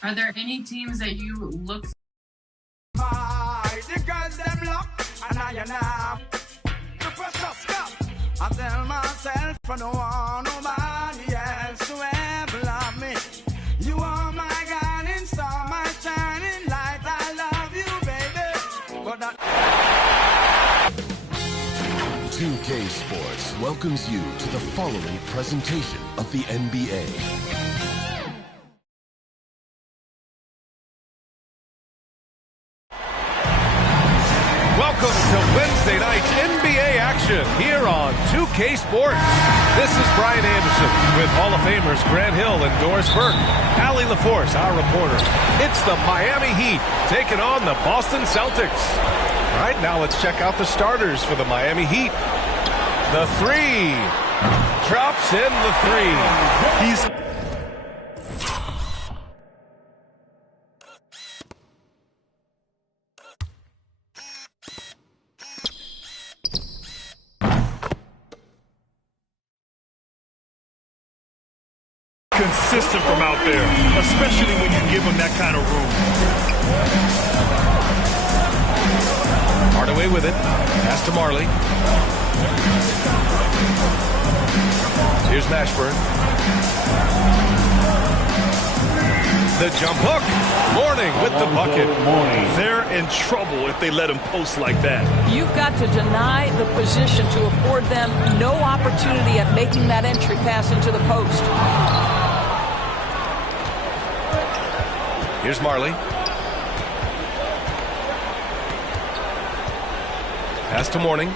Are there any teams that you look? The girls them lock, and I the precious cup. I tell myself for no one, nobody else to ever love me. You are my guiding star, my shining light. I love you, baby. But that 2K Sports welcomes you to the following presentation of the NBA. Welcome to Wednesday night's NBA action here on 2K Sports. This is Brian Anderson with Hall of Famers Grant Hill and Doris Burke. Allie LaForce, our reporter. It's the Miami Heat taking on the Boston Celtics. All right, now let's check out the starters for the Miami Heat. The three. Drops in the three. He's consistent from out there, especially when you give him that kind of room. Hardaway with it. Pass to Marley. Here's Mashburn. The jump hook. Mourning with the bucket. They're in trouble if they let him post like that. You've got to deny the position to afford them no opportunity at making that entry pass into the post. Here's Marley. Pass to Mourning.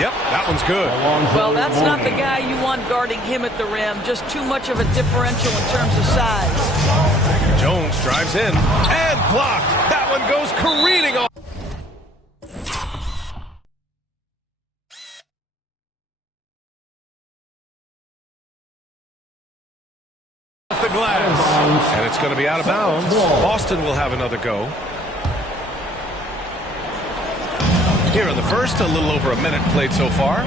Yep, that one's good. Well, that's not the guy you want guarding him at the rim. Just too much of a differential in terms of size. Jones drives in and blocked. That one goes careening off the glass. And it's going to be out of bounds. Boston will have another go. Here in the first, a little over a minute played so far.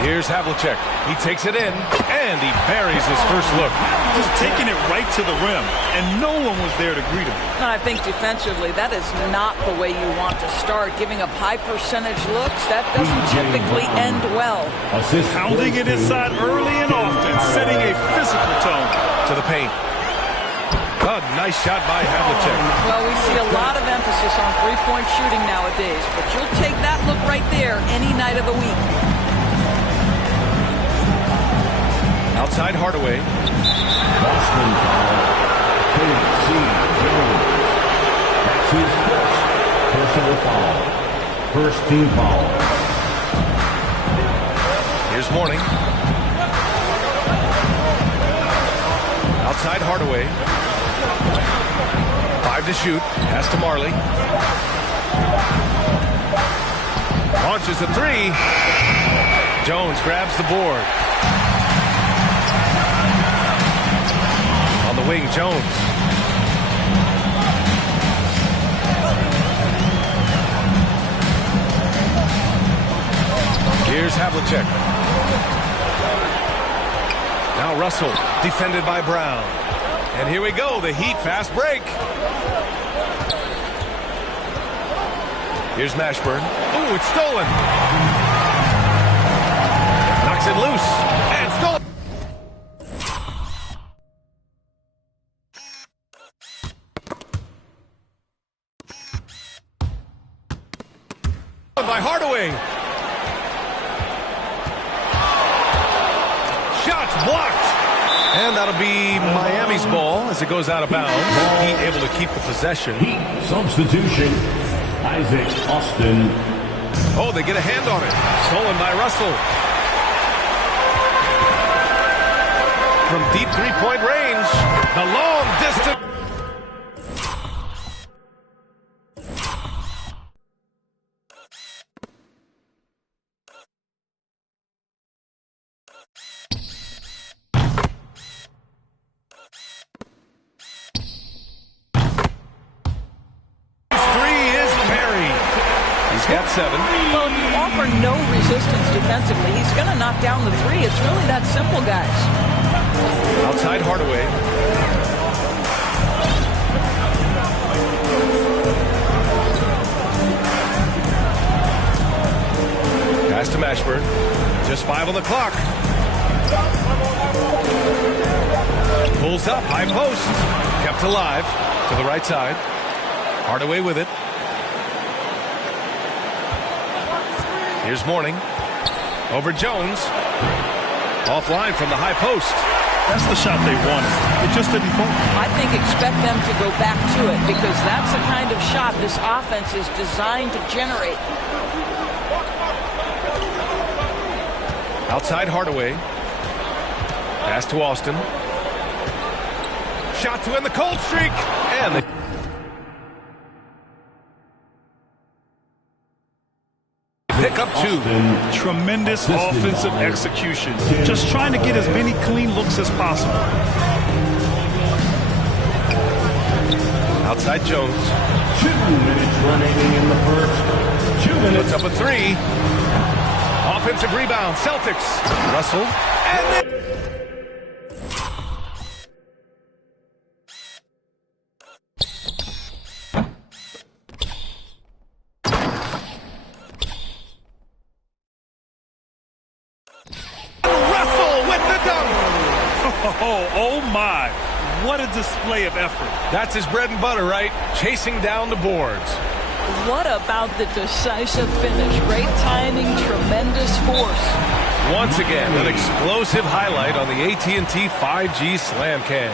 Here's Havlicek. He takes it in, and he buries his first look. Just taking it right to the rim, and no one was there to greet him. I think defensively, that is not the way you want to start. Giving up high percentage looks, that doesn't typically end well. Pounding it inside early and often, setting a physical tone. To the paint. Oh, nice shot by Havlicek. Well, we see a lot of emphasis on three-point shooting nowadays, but you'll take that look right there any night of the week. Outside Hardaway. Boston foul. K.C. Jones. That's his first personal foul. First team foul. Here's Mourning. Outside Hardaway. 5 to shoot. Pass to Marley. Launches a three. Jones grabs the board. On the wing, Jones. Here's Havlicek. Now Russell, defended by Brown. And here we go, the Heat fast break. Here's Mashburn. Ooh, it's stolen. Knocks it loose. And stolen. By Hardaway. Shots blocked. And that'll be Miami's ball as it goes out of bounds. Heat able to keep the possession. Heat substitution. Isaac Austin. Oh, they get a hand on it. Stolen by Russell. From deep three-point range. The long distance. He's got 7. Well, if you offer no resistance defensively, he's going to knock down the 3. It's really that simple, guys. Outside Hardaway. Pass to Mashburn. Just 5 on the clock. Pulls up, high post. Kept alive to the right side. Hardaway with it. Here's Mourning. Over Jones. Offline from the high post. That's the shot they wanted. It just didn't fall. I think expect them to go back to it because that's the kind of shot this offense is designed to generate. Outside Hardaway. Pass to Austin. Shot to end the cold streak. And they pick up 2. Tremendous offensive execution. Just trying to get as many clean looks as possible. Outside Jones. 2 minutes remaining in the first. 2 minutes. Puts up a 3. Offensive rebound. Celtics. Russell. And Oh my, what a display of effort. that's his bread and butter, right? Chasing down the boards. What about the decisive finish? Great timing, tremendous force. Once again, an explosive highlight on the AT&T 5G Slam Cam.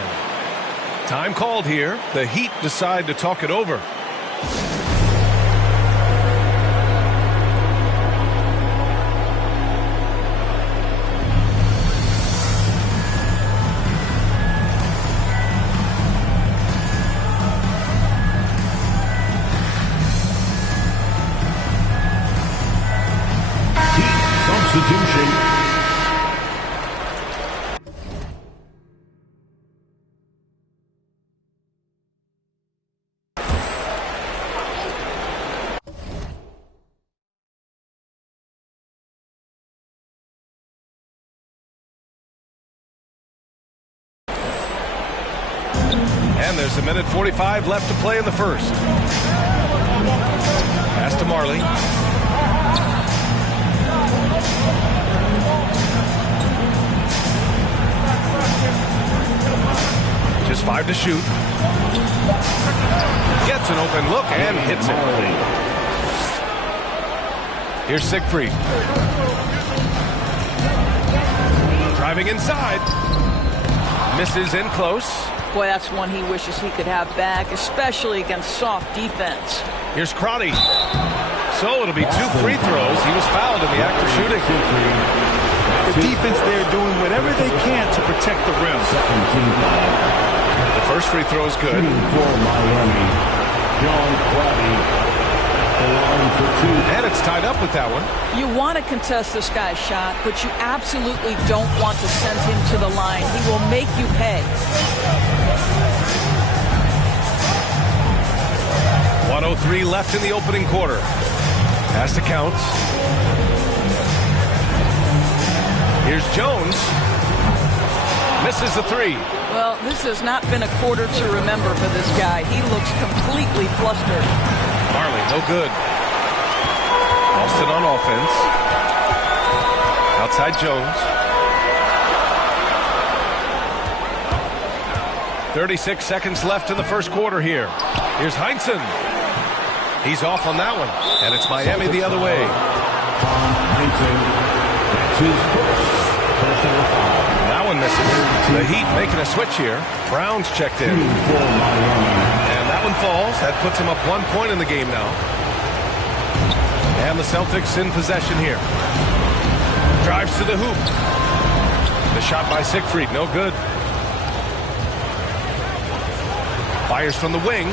Time called here. The Heat decide to talk it over. Substitution. And there's a minute 45 left to play in the first. Pass to Marley. Just 5 to shoot. Gets an open look and hits it. Here's Siegfried. Driving inside. Misses in close. Boy, that's one he wishes he could have back, especially against soft defense. Here's Crotty. So it'll be 2 free throws. He was fouled in the act of shooting. The defense there doing whatever they can to protect the rim. The first free throw is good. For Miami, John Crotty. And it's tied up with that one. You want to contest this guy's shot, but you absolutely don't want to send him to the line. He will make you pay. 1:03 left in the opening quarter. Pass to Counts. Here's Jones. Misses the 3. Well, this has not been a quarter to remember for this guy. He looks completely flustered. Marley, no good. Austin on offense. Outside Jones. 36 seconds left in the first quarter here. Here's Heinsohn. He's off on that one. And it's Miami the other way. That one misses. The Heat making a switch here. Brown's checked in. And that one falls. That puts him up 1 point in the game now. And the Celtics in possession here. Drives to the hoop. The shot by Siegfried, no good. Fires from the wing.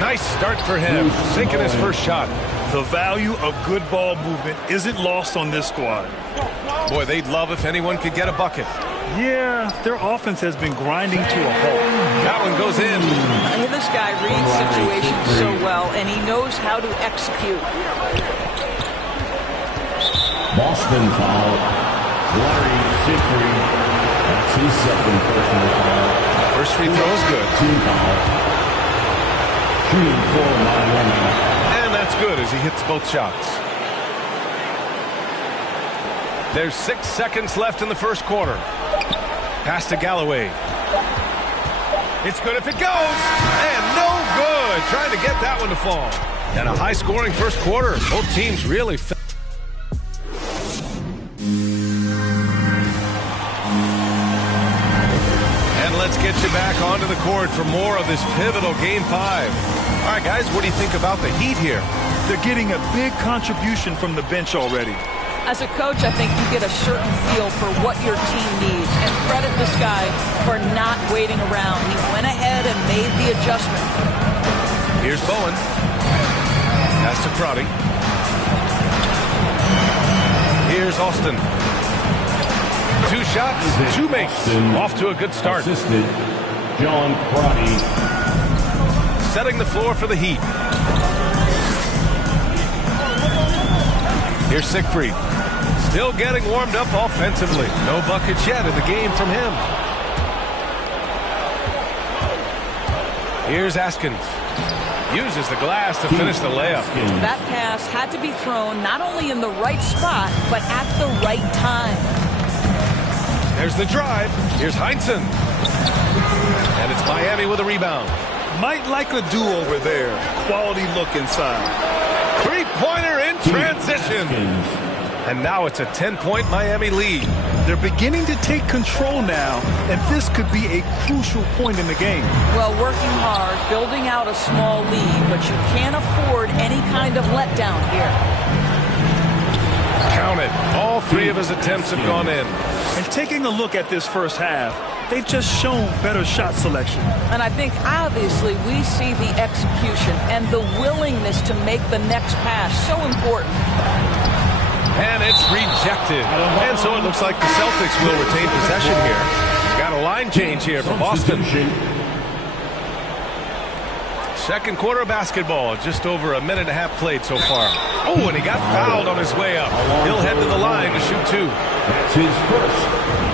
Nice start for him. Sinking his first shot. The value of good ball movement isn't lost on this squad. Boy, they'd love if anyone could get a bucket. Yeah, their offense has been grinding to a halt. That one goes in. This guy reads situations so well, and he knows how to execute. Boston foul. Larry Siegfried. That's his second personal foul. First free throw is good. Team foul. Shooting for Miami. And that's good as he hits both shots. There's 6 seconds left in the first quarter. Pass to Galloway. It's good if it goes. And no good. Trying to get that one to fall. And a high-scoring first quarter. Both teams really... Let's get you back onto the court for more of this pivotal Game 5. All right, guys, what do you think about the Heat here? They're getting a big contribution from the bench already. As a coach, I think you get a certain feel for what your team needs. And credit this guy for not waiting around. He went ahead and made the adjustment. Here's Bowen. Pass to Crotty. Here's Austin. 2 shots, 2 makes. Off to a good start. Assisted John Crotty. Setting the floor for the Heat. Here's Siegfried. Still getting warmed up offensively. No buckets yet in the game from him. Here's Askins. Uses the glass to finish the layup. That pass had to be thrown not only in the right spot, but at the right time. There's the drive. Here's Heinsohn. And it's Miami with a rebound. Might like a do-over there. Quality look inside. Three-pointer in transition. And now it's a 10-point Miami lead. They're beginning to take control now, and this could be a crucial point in the game. Well, working hard, building out a small lead, but you can't afford any kind of letdown here. Count it. All 3 of his attempts have gone in. And taking a look at this first half, they've just shown better shot selection. And I think, obviously, we see the execution and the willingness to make the next pass so important. And it's rejected. And so it looks like the Celtics will retain possession here. Got a line change here for Boston. Second quarter of basketball, just over a minute and a half played so far. Oh, and he got fouled on his way up. He'll head to the line to shoot 2. That's his first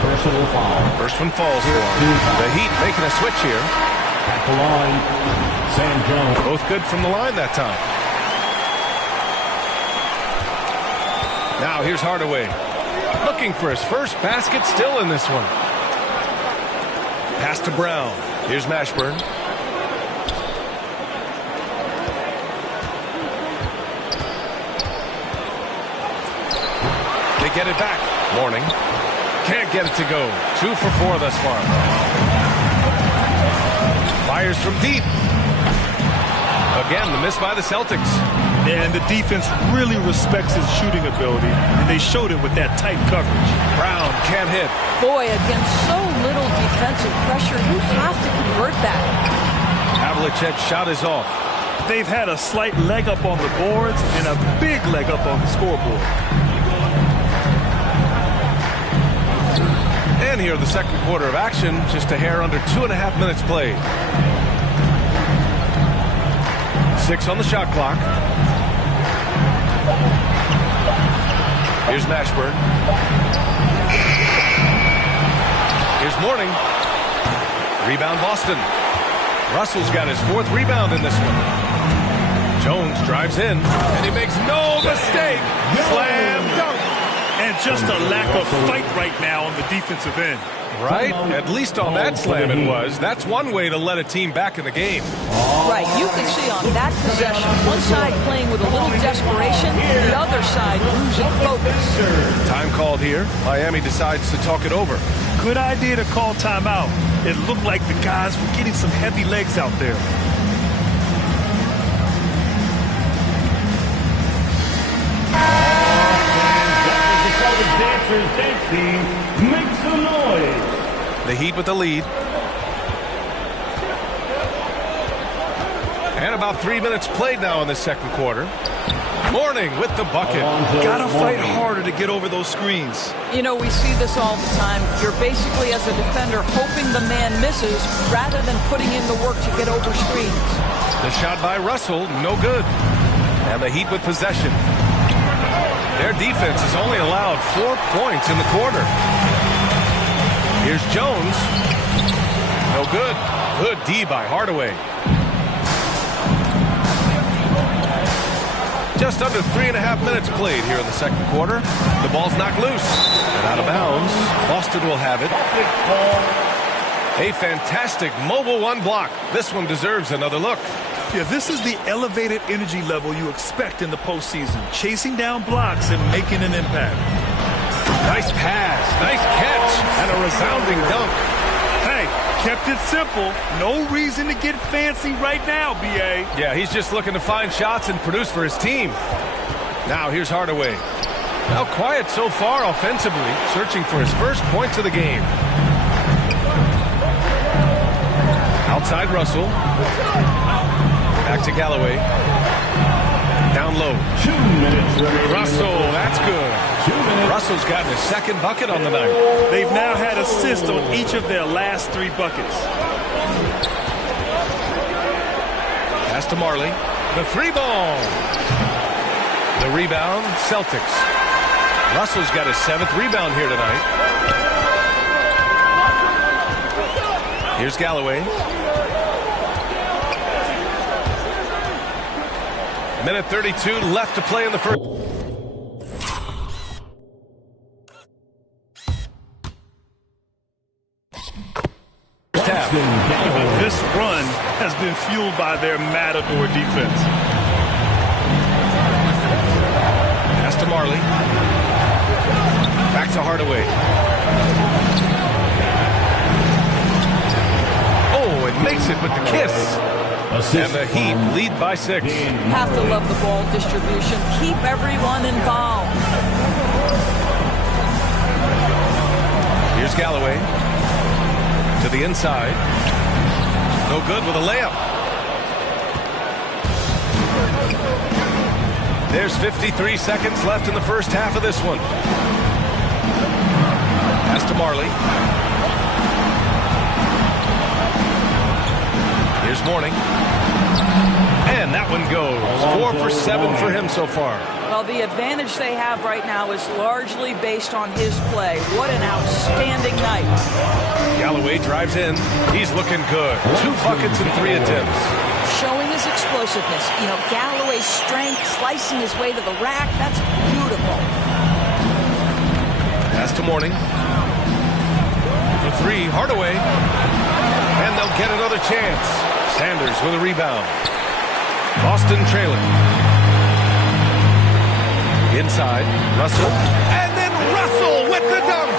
personal foul. First one falls for him. The Heat making a switch here. At the line, Sam Jones. Both good from the line that time. Now here's Hardaway. Looking for his first basket, still in this one. Pass to Brown. Here's Mashburn. They get it back. Warning. Can't get it to go. 2 for 4 thus far. Fires from deep. Again, the miss by the Celtics. And the defense really respects his shooting ability, and they showed it with that tight coverage. Brown can't hit. Boy, against so little defensive pressure, you have to convert that. Havlicek's shot is off. They've had a slight leg up on the boards and a big leg up on the scoreboard. And here the second quarter of action, just a hair under 2.5 minutes played. 6 on the shot clock. Here's Mashburn. Here's Mourning. Rebound Boston. Russell's got his 4th rebound in this one. Jones drives in, and he makes no mistake. Slam dunk. And just a lack of fight right now on the defensive end. Right? At least on that slam it was. That's one way to let a team back in the game. Right, you can see on that possession, one side playing with a little desperation, the other side losing focus. Time called here. Miami decides to talk it over. Good idea to call timeout. It looked like the guys were getting some heavy legs out there. Dancers dancing. Make some noise. The Heat with the lead. And about 3 minutes played now in the second quarter. Mourning with the bucket. Gotta fight harder to get over those screens. You know, we see this all the time. You're basically, as a defender, hoping the man misses rather than putting in the work to get over screens. The shot by Russell, no good. And the Heat with possession. Their defense has only allowed 4 points in the quarter. Here's Jones. No good. Good D by Hardaway. Just under 3.5 minutes played here in the second quarter. The ball's knocked loose and out of bounds. Boston will have it. A fantastic mobile one block. This one deserves another look. Yeah, this is the elevated energy level you expect in the postseason. Chasing down blocks and making an impact. Nice pass, nice catch, and a resounding dunk. Hey, kept it simple. No reason to get fancy right now, B.A. Yeah, he's just looking to find shots and produce for his team. Now here's Hardaway. Now quiet so far offensively, searching for his first points of the game. Outside Russell. Back to Galloway. Down low. 2 minutes. Russell, that's good. Russell's gotten his second bucket on the night. They've now had assists on each of their last 3 buckets. Pass to Marley. The 3-ball. The rebound, Celtics. Russell's got his 7th rebound here tonight. Here's Galloway. Minute 32 left to play in the first. This run has been fueled by their matador defense. Pass to Marley. Back to Hardaway. Oh, it makes it with the kiss. And the Heat lead by 6. Have to love the ball distribution. Keep everyone involved. Here's Galloway. To the inside. No good with a layup. There's 53 seconds left in the first half of this one. Pass to Marley. Here's Mourning. And that one goes. 4 for 7 for him so far. Well, the advantage they have right now is largely based on his play. What an outstanding night. Galloway drives in. He's looking good. 2 buckets and 3 attempts. Showing his explosiveness. You know, Galloway's strength, slicing his way to the rack. That's beautiful. Pass to Mourning. The 3, Hardaway. And they'll get another chance. Sanders with a rebound. Boston trailing. Inside, Russell. And then Russell with the dunk.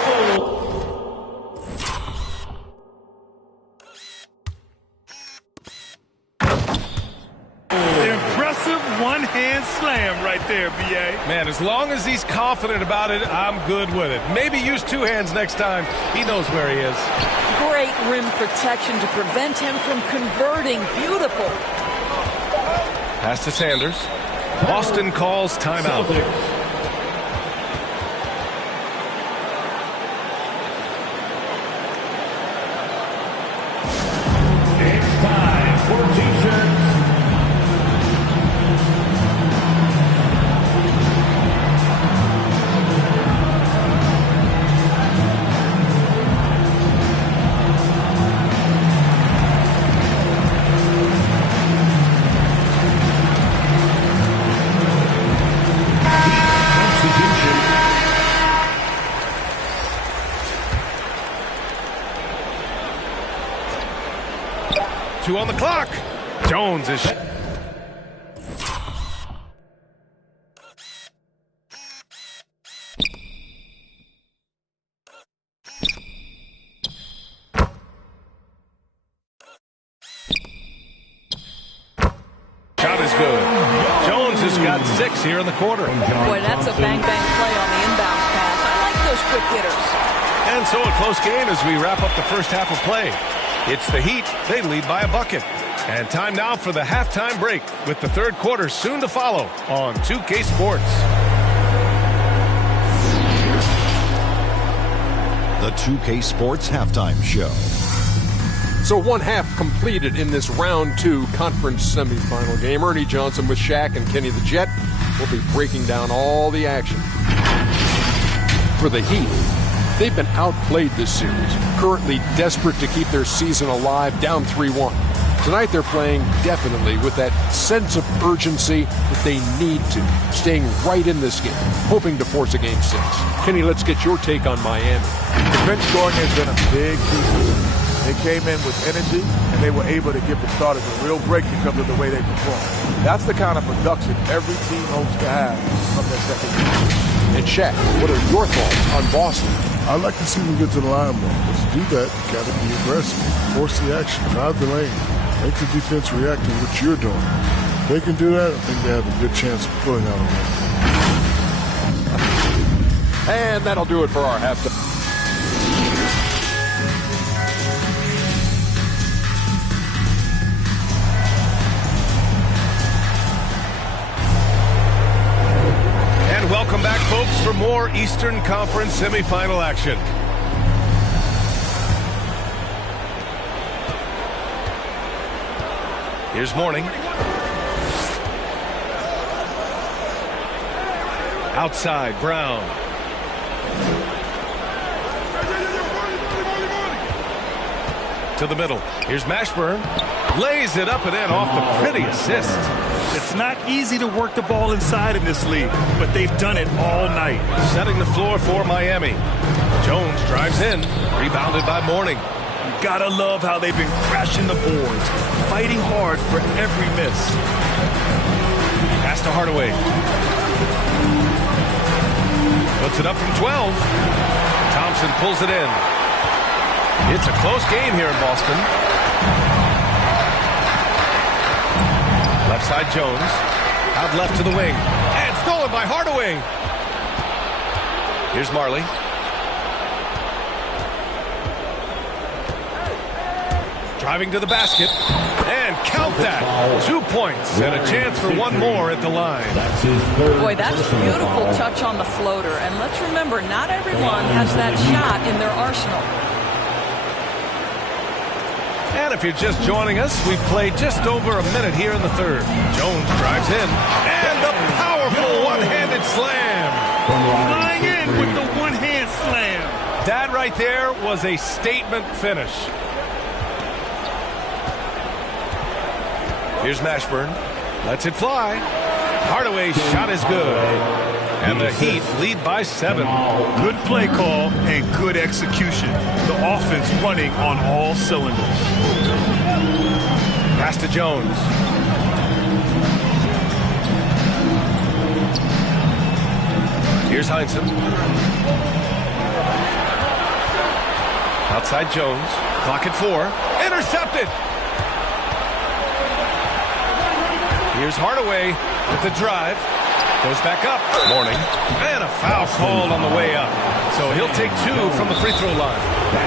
Impressive one-hand slam right there, B.A. Man, as long as he's confident about it, I'm good with it. Maybe use 2 hands next time. He knows where he is. Great rim protection to prevent him from converting. Beautiful. Pass to Sanders. Boston calls timeout. It's time for T-shirts. Two on the clock. Jones is... Shot is good. Jones has got 6 here in the quarter. Boy, that's a bang-bang play on the inbounds pass. I like those quick hitters. And so a close game as we wrap up the first half of play. It's the Heat. They lead by a bucket. And time now for the halftime break with the third quarter soon to follow on 2K Sports. The 2K Sports Halftime Show. So 1 half completed in this round 2 conference semifinal game. Ernie Johnson with Shaq and Kenny the Jet. will be breaking down all the action. For the Heat, they've been outplayed this series, currently desperate to keep their season alive, down 3-1. Tonight they're playing definitely with that sense of urgency that they need to, staying right in this game, hoping to force a Game 6. Kenny, let's get your take on Miami. The bench scoring has been a big key. They came in with energy, and they were able to give the starters a real break because of the way they performed. That's the kind of production every team hopes to have from their second unit. And Shaq, what are your thoughts on Boston? I'd like to see them get to the line more. But to do that, you got to be aggressive. Force the action. Drive the lane. Make the defense react to what you're doing. If they can do that, I think they have a good chance of pulling out a win. And that'll do it for our halftime. Welcome back, folks, for more Eastern Conference semifinal action. Here's Mourning. Outside, Brown. To the middle. Here's Mashburn. Lays it up and in off the pretty assist. It's not easy to work the ball inside in this league, but they've done it all night. Setting the floor for Miami. Jones drives in, rebounded by Mourning. You gotta love how they've been crashing the boards, fighting hard for every miss. Pass to Hardaway. Puts it up from 12. Thompson pulls it in. It's a close game here in Boston. Left side Jones. Out left to the wing. And stolen by Hardaway. Here's Marley. Driving to the basket. And count that. 2 points and a chance for one more at the line. Boy, that's a beautiful touch on the floater. And let's remember, not everyone has that shot in their arsenal. And if you're just joining us, we've played just over a minute here in the third. Jones drives in. And a powerful one-handed slam. Flying in with the one-hand slam. That right there was a statement finish. Here's Mashburn. Lets it fly. Hardaway's shot is good. And the Heat lead by 7. Good play call and good execution. The offense running on all cylinders. Pass to Jones. Here's Heinsohn. Outside Jones. Clock at 4. Intercepted. Here's Hardaway with the drive. Goes back up. Mourning. And a foul called on the way up. So he'll take 2 from the free throw line.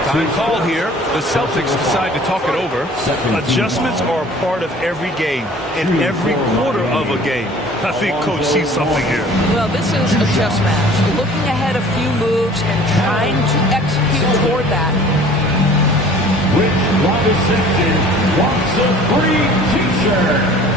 Time called here. The Celtics decide to talk it over. Adjustments are a part of every game, in every quarter of a game. I think Coach sees something here. Well, this is a chess match. Looking ahead a few moves and trying to execute toward that. Rich Robinson wants a free t-shirt.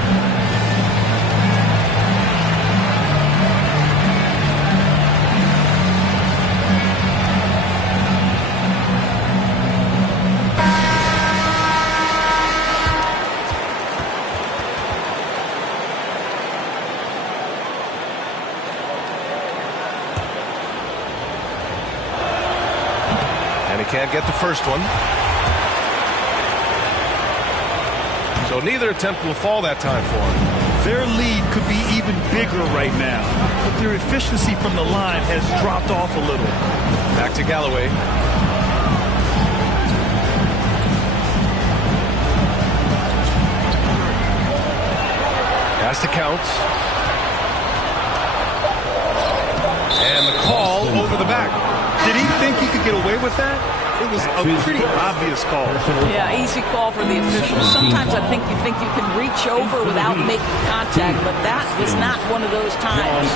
Can't get the first one. So neither attempt will fall that time for him. Their lead could be even bigger right now, but their efficiency from the line has dropped off a little. Back to Galloway. Pass to Counts. And the call over the back. Did he think he could get away with that? It was a pretty obvious call. Yeah, easy call for the officials. Sometimes I think you can reach over without making contact, but that was not one of those times.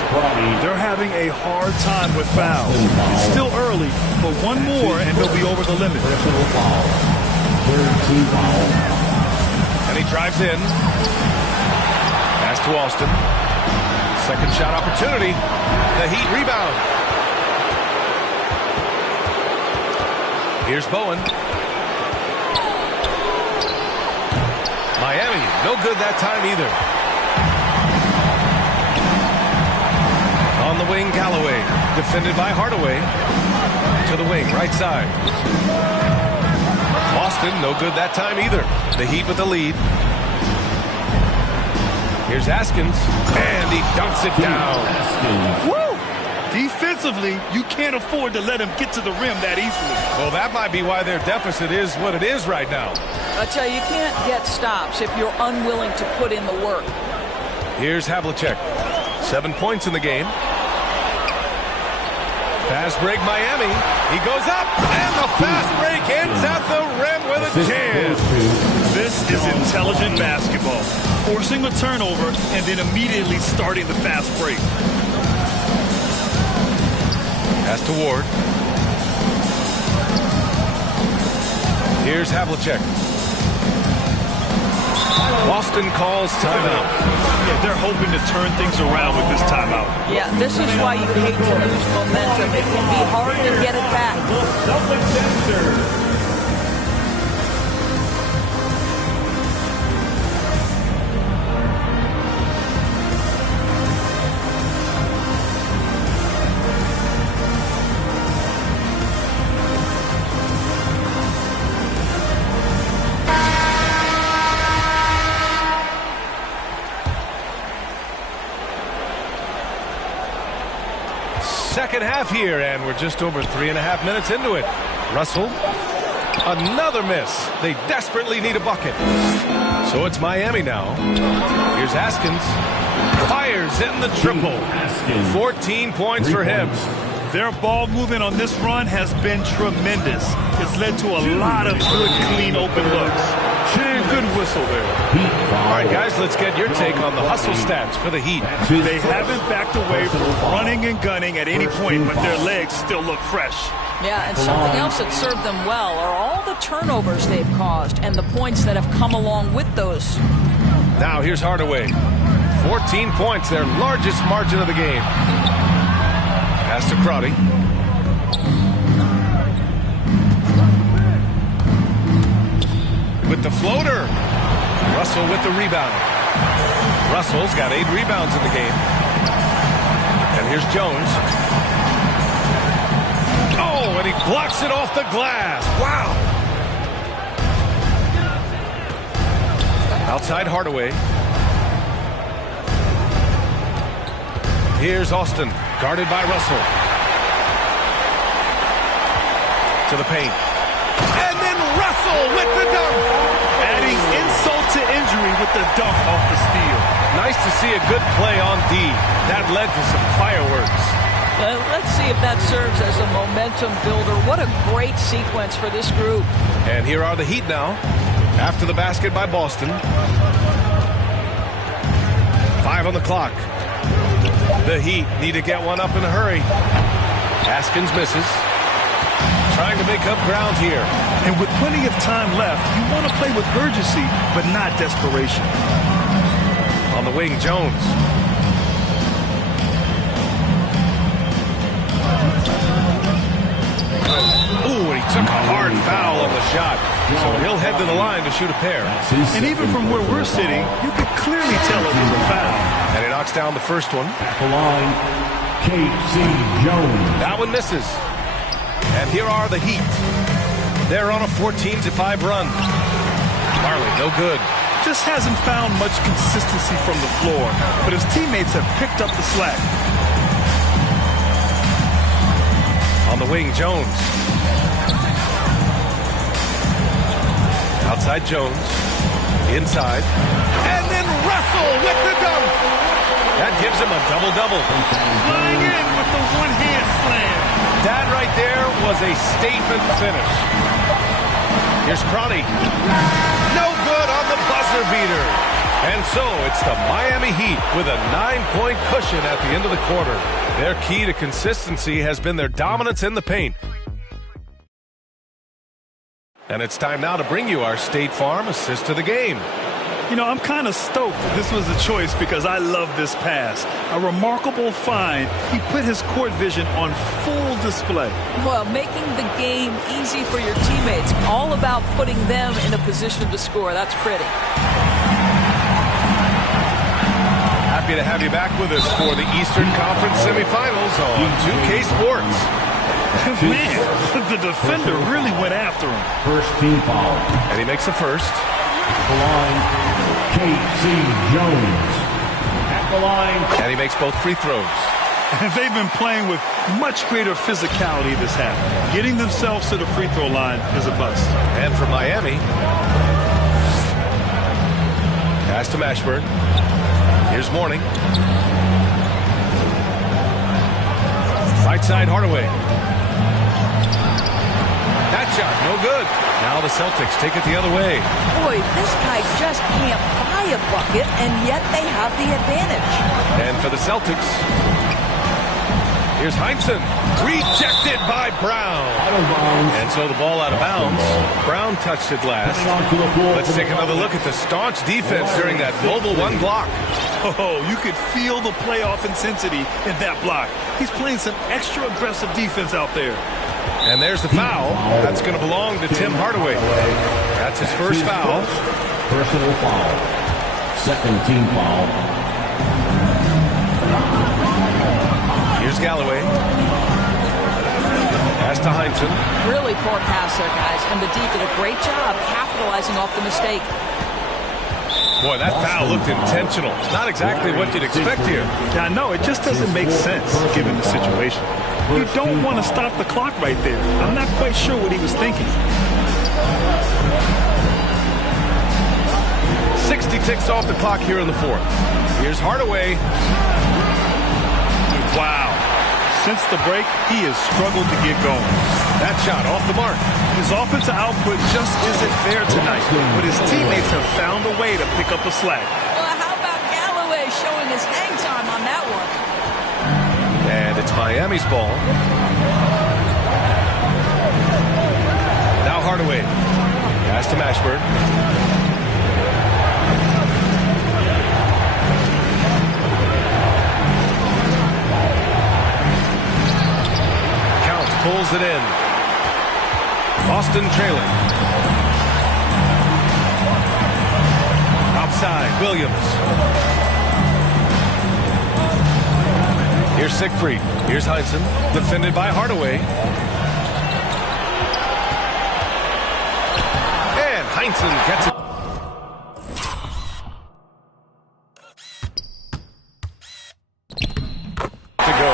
They're having a hard time with fouls. It's still early, but one more and they'll be over the limit. And he drives in. Pass to Austin. Second shot opportunity. The Heat rebound. Here's Bowen. Miami, no good that time either. On the wing, Galloway, defended by Hardaway. To the wing, right side. Boston, no good that time either. The Heat with the lead. Here's Askins, and he dunks it down. Woo! Defensively, you can't afford to let him get to the rim that easily. Well, that might be why their deficit is what it is right now. I tell you, you can't get stops if you're unwilling to put in the work. Here's Havlicek. 7 points in the game. Fast break, Miami. He goes up, and the fast break ends at the rim with a jam. This is intelligent basketball. Forcing a turnover and then immediately starting the fast break. Pass to Ward. Here's Havlicek. Boston calls timeout. Yeah, they're hoping to turn things around with this timeout. Yeah, this is why you hate to lose momentum. It can be hard to get it back. Second half here, and we're just over 3.5 minutes into it. Russell, another miss. They desperately need a bucket. So it's Miami now. Here's Askins. Fires in the triple. 14 points for him. Their ball movement on this run has been tremendous. It's led to a lot of good, clean, open looks. Good whistle there. All right, guys, let's get your take on the hustle stats for the Heat. They haven't backed away from running and gunning at any point, but their legs still look fresh. Yeah, and something else that served them well are all the turnovers they've caused and the points that have come along with those. Now here's Hardaway. 14 points, their largest margin of the game. Pass to Crowdy. With the floater. Russell with the rebound. Russell's got 8 rebounds in the game. And here's Jones. Oh, and he blocks it off the glass. Wow. Outside Hardaway. Here's Austin, guarded by Russell. To the paint. And then Russell with the dunk. Adding insult to injury with the dunk off the steal. Nice to see a good play on D. That led to some fireworks. Let's see if that serves as a momentum builder. What a great sequence for this group. And here are the Heat now. After the basket by Boston. 5 on the clock. The Heat need to get one up in a hurry. Haskins misses. Trying to make up ground here. And with plenty of time left, you want to play with urgency, but not desperation. On the wing, Jones. Ooh, and he took a hard foul on the shot. So he'll head to the line to shoot a pair. And even from where we're sitting, you could clearly tell it was a foul. And he knocks down the first one. At the line, K.C. Jones. That one misses. And here are the Heat. They're on a 14-5 run. Marley, no good. Just hasn't found much consistency from the floor, but his teammates have picked up the slack. On the wing, Jones. Outside Jones. Inside. And then Russell with the dunk. That gives him a double-double. Flying in with the one-hand slam. That right there was a statement finish. Here's Crowdy. No good on the buzzer beater. And so it's the Miami Heat with a 9-point cushion at the end of the quarter. Their key to consistency has been their dominance in the paint. And it's time now to bring you our State Farm assist to the game. You know, I'm kind of stoked this was a choice because I love this pass. A remarkable find. He put his court vision on full display. Well, making the game easy for your teammates. All about putting them in a position to score. That's pretty. Happy to have you back with us for the Eastern Conference semifinals on 2K Sports. Man, the defender really went after him. First team foul. And he makes the first. At the line, K.C. Jones. At the line. And he makes both free throws. And they've been playing with much greater physicality this half. Getting themselves to the free throw line is a bust. And for Miami, pass to Mashburn. Here's Mourning. Right side, Hardaway. That shot, no good. Now the Celtics take it the other way. Boy, this guy just can't buy a bucket, and yet they have the advantage. And for the Celtics, here's Heinsohn. Rejected by Brown. And so the ball out of bounds. Brown touched it last. Let's take another look at the staunch defense during that mobile one block. Oh, you could feel the playoff intensity in that block. He's playing some extra aggressive defense out there. And there's the foul. That's going to belong to Tim Hardaway. That's his first foul. Personal foul. Second team foul. Here's Galloway. Pass to Heinsohn. Really poor pass there, guys. And the D did a great job capitalizing off the mistake. Boy, that foul looked intentional. Not exactly what you'd expect here. Yeah, no, it just doesn't make sense given the situation. You don't want to stop the clock right there. I'm not quite sure what he was thinking. 60 ticks off the clock here in the fourth. Here's Hardaway. Wow. Since the break, he has struggled to get going. That shot off the mark. His offensive output just isn't there tonight, but his teammates have found a way to pick up the slack. Well, how about Galloway showing his hang time on that one? And it's Miami's ball. Now Hardaway. Pass to Mashburn. Counts, pulls it in. Boston trailing. Outside, Williams. Here's Siegfried. Here's Heinsohn. Defended by Hardaway. And Heinsohn gets it. To go.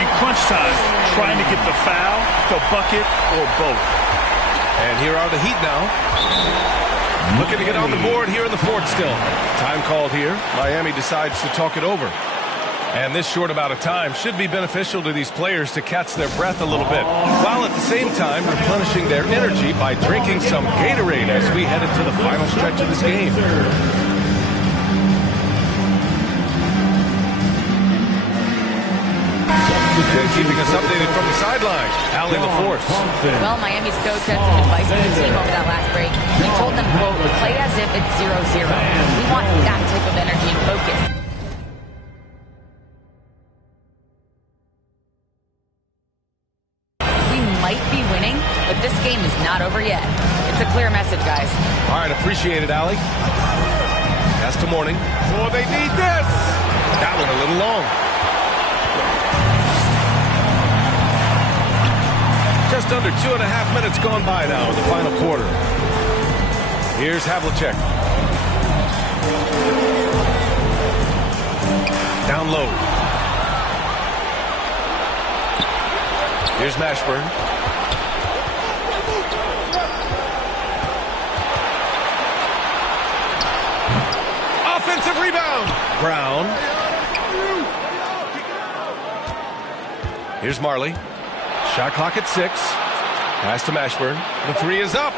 In crunch time, trying to get the foul, the bucket, or both. And here are the Heat now. Looking to get on the board here in the fourth still. Time called here. Miami decides to talk it over. And this short amount of time should be beneficial to these players to catch their breath a little bit, while at the same time replenishing their energy by drinking some Gatorade as we head into the final stretch of this game. And keeping us updated from the sideline, Allie LaForce. Well, Miami's coach had some advice for the team over that last break. He told them, quote, play as if it's 0-0. We want that type of energy and focus. We might be winning, but this game is not over yet. It's a clear message, guys. All right, appreciate it, Allie. That's to Mourning. Oh, they need this. That one a little long. Just under 2.5 minutes gone by now in the final quarter. Here's Havlicek. Down low. Here's Mashburn. Offensive rebound. Brown. Here's Marley. Shot clock at 6. Pass to Mashburn. The three is up.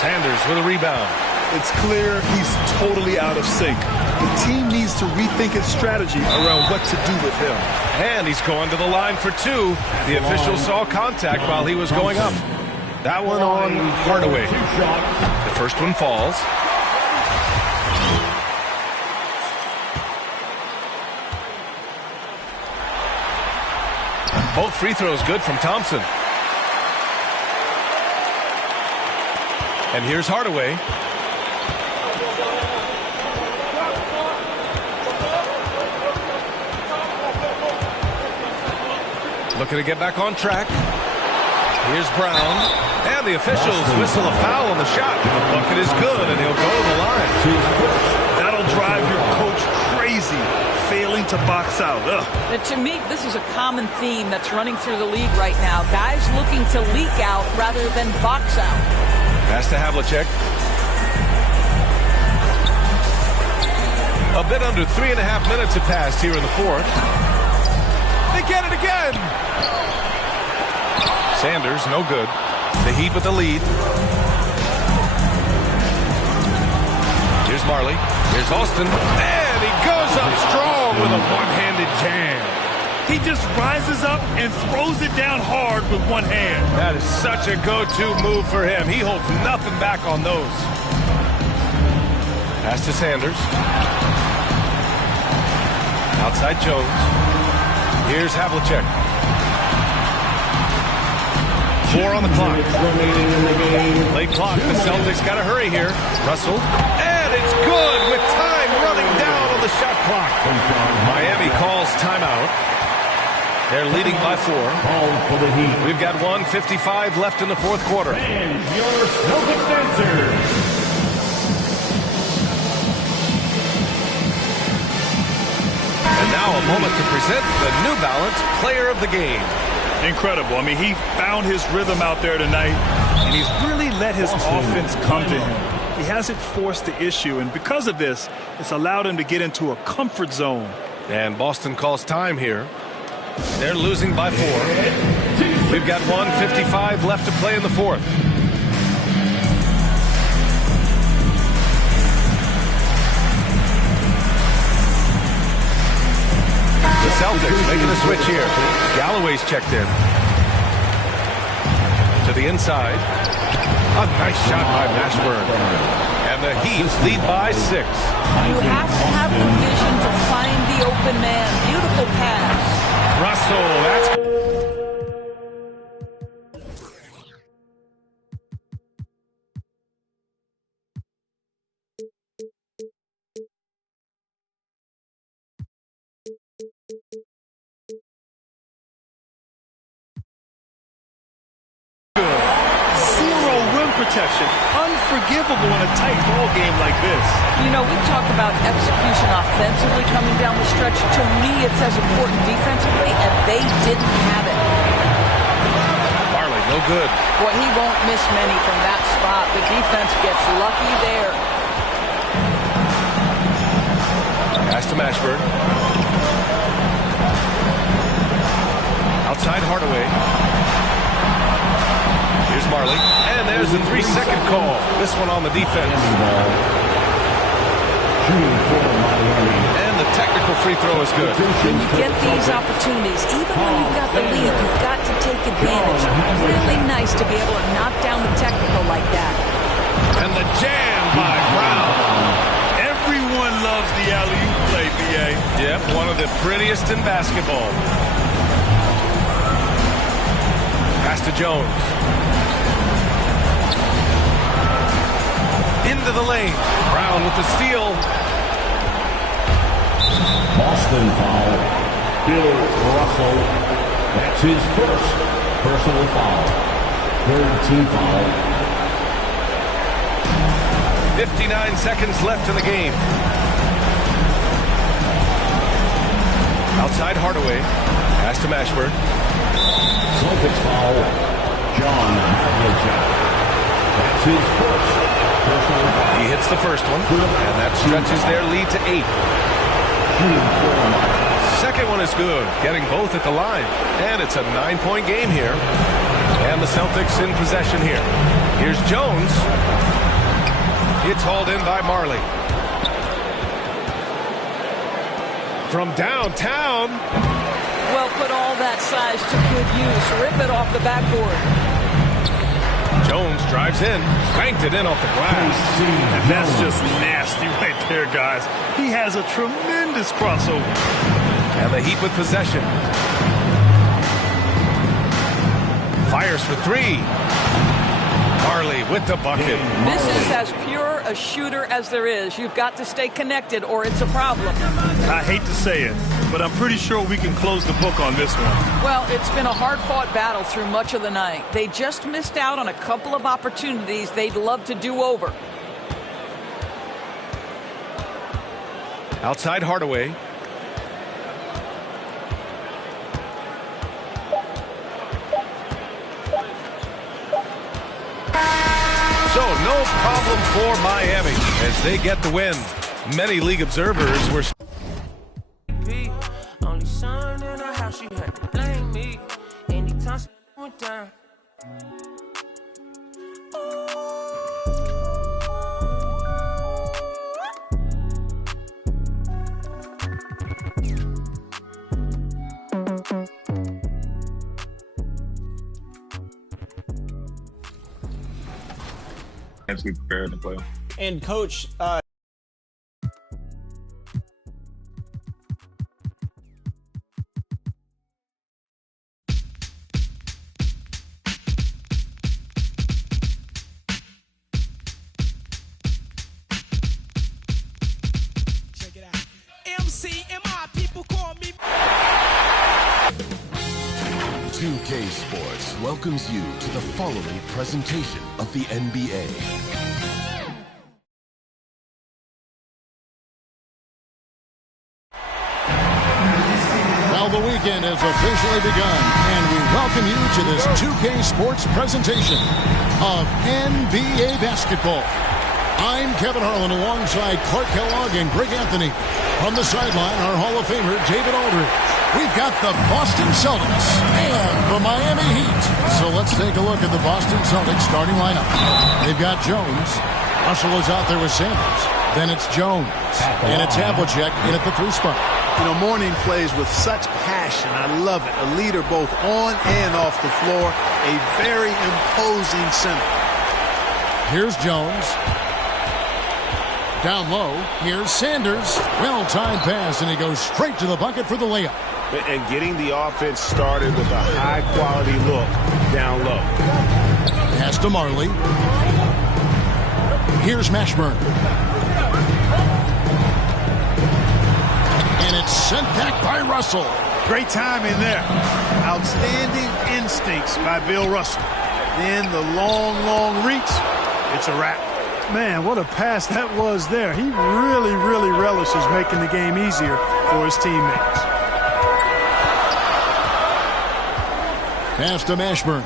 Sanders with a rebound. It's clear he's totally out of sync. The team needs to rethink its strategy around what to do with him. And he's going to the line for 2. The official saw contact while he was going up. That one on Hardaway. The first one falls. Both free throws good from Thompson. And here's Hardaway. Looking to get back on track. Here's Brown. And the officials whistle a foul on the shot. The bucket is good, and he'll go to the line. That'll drive your coach crazy, failing to box out. But to me, this is a common theme that's running through the league right now. Guys looking to leak out rather than box out. Pass to Havlicek. A bit under 3.5 minutes have passed here in the fourth. They get it again. Sanders, no good. The Heat with the lead. Here's Marley. Here's Austin. And he goes up strong with a one-handed jam. He just rises up and throws it down hard with one hand. That is such a go-to move for him. He holds nothing back on those. Pass to Sanders. Outside Jones. Here's Havlicek. 4 on the clock. Late clock. The Celtics got to hurry here. Russell. And it's good with time running down on the shot clock. Miami calls timeout. They're leading by 4. We've got 1:55 left in the fourth quarter. And your Celtics dancers. And now a moment to present the New Balance Player of the Game. Incredible. I mean, he found his rhythm out there tonight, and he's really let his offense come to him. He hasn't forced the issue, and because of this, it's allowed him to get into a comfort zone. And Boston calls time here. They're losing by 4. We've got 1:55 left to play in the fourth. The Celtics making a switch here. Galloway's checked in. To the inside. A nice shot by Mashburn. And the Heat lead by 6. You have to have the vision to find the open man. Beautiful pass. Russell, that's... Zero rim protection. Unforgivable in a tight ball game like this. You know, we talk about execution offensively coming down the stretch. To me, it's as important defensively, and they didn't have it. Marley, no good. Boy, he won't miss many from that spot. The defense gets lucky there. Pass to Mashburn. Outside Hardaway. Here's Marley. And there's a 3-second call. This one on the defense. And the technical free throw is good. When you get these opportunities, even when you've got the lead, you've got to take advantage. Really nice to be able to knock down the technical like that. And the jam by Brown. Everyone loves the alley-oop play, B.A. Yep, one of the prettiest in basketball. Pass to Jones. Into the lane. Brown with the steal. Boston foul. Bill Russell. That's his first personal foul. Third team foul. 59 seconds left in the game. Outside Hardaway. Pass to Mashburn. Celtics foul. John Havlicek. That's his first personal foul. He hits the first one, and that stretches their lead to 8. Second one is good, getting both at the line. And it's a 9-point game here. And the Celtics in possession here. Here's Jones. It's hauled in by Marley. From downtown. Well, put all that size to good use. Rip it off the backboard. Jones drives in, banked it in off the glass. And that's just nasty right there, guys. He has a tremendous crossover. And the Heat with possession. Fires for three. Marley with the bucket. This is as pure a shooter as there is. You've got to stay connected or it's a problem. I hate to say it, but I'm pretty sure we can close the book on this one. Well, it's been a hard-fought battle through much of the night. They just missed out on a couple of opportunities they'd love to do over. Outside Hardaway. So no problem for Miami as they get the win. Many league observers were... Only son in her house, she had to blame me. Anytime she went down. As we prepare to play. And coach, Check it out. MCMI, people call me. 2K Sports welcomes you to the following presentation of the NBA. Well, the weekend has officially begun, and we welcome you to this 2K Sports presentation of NBA basketball. I'm Kevin Harlan alongside Clark Kellogg and Greg Anthony. From the sideline, our Hall of Famer, David Aldridge. We've got the Boston Celtics and the Miami Heat. So let's take a look at the Boston Celtics starting lineup. They've got Jones. Russell is out there with Sanders. Then it's Jones. And it's Havlicek in at the 3 spot. You know, Mourning plays with such passion. I love it. A leader both on and off the floor. A very imposing center. Here's Jones. Down low, here's Sanders. Well-timed pass, and he goes straight to the bucket for the layup. And getting the offense started with a high-quality look down low. Pass to Marley. Here's Mashburn. And it's sent back by Russell. Great timing there. Outstanding instincts by Bill Russell. Then the long reach. It's a wrap. Man, what a pass that was there. He really, really relishes making the game easier for his teammates. Pass to Mashburn.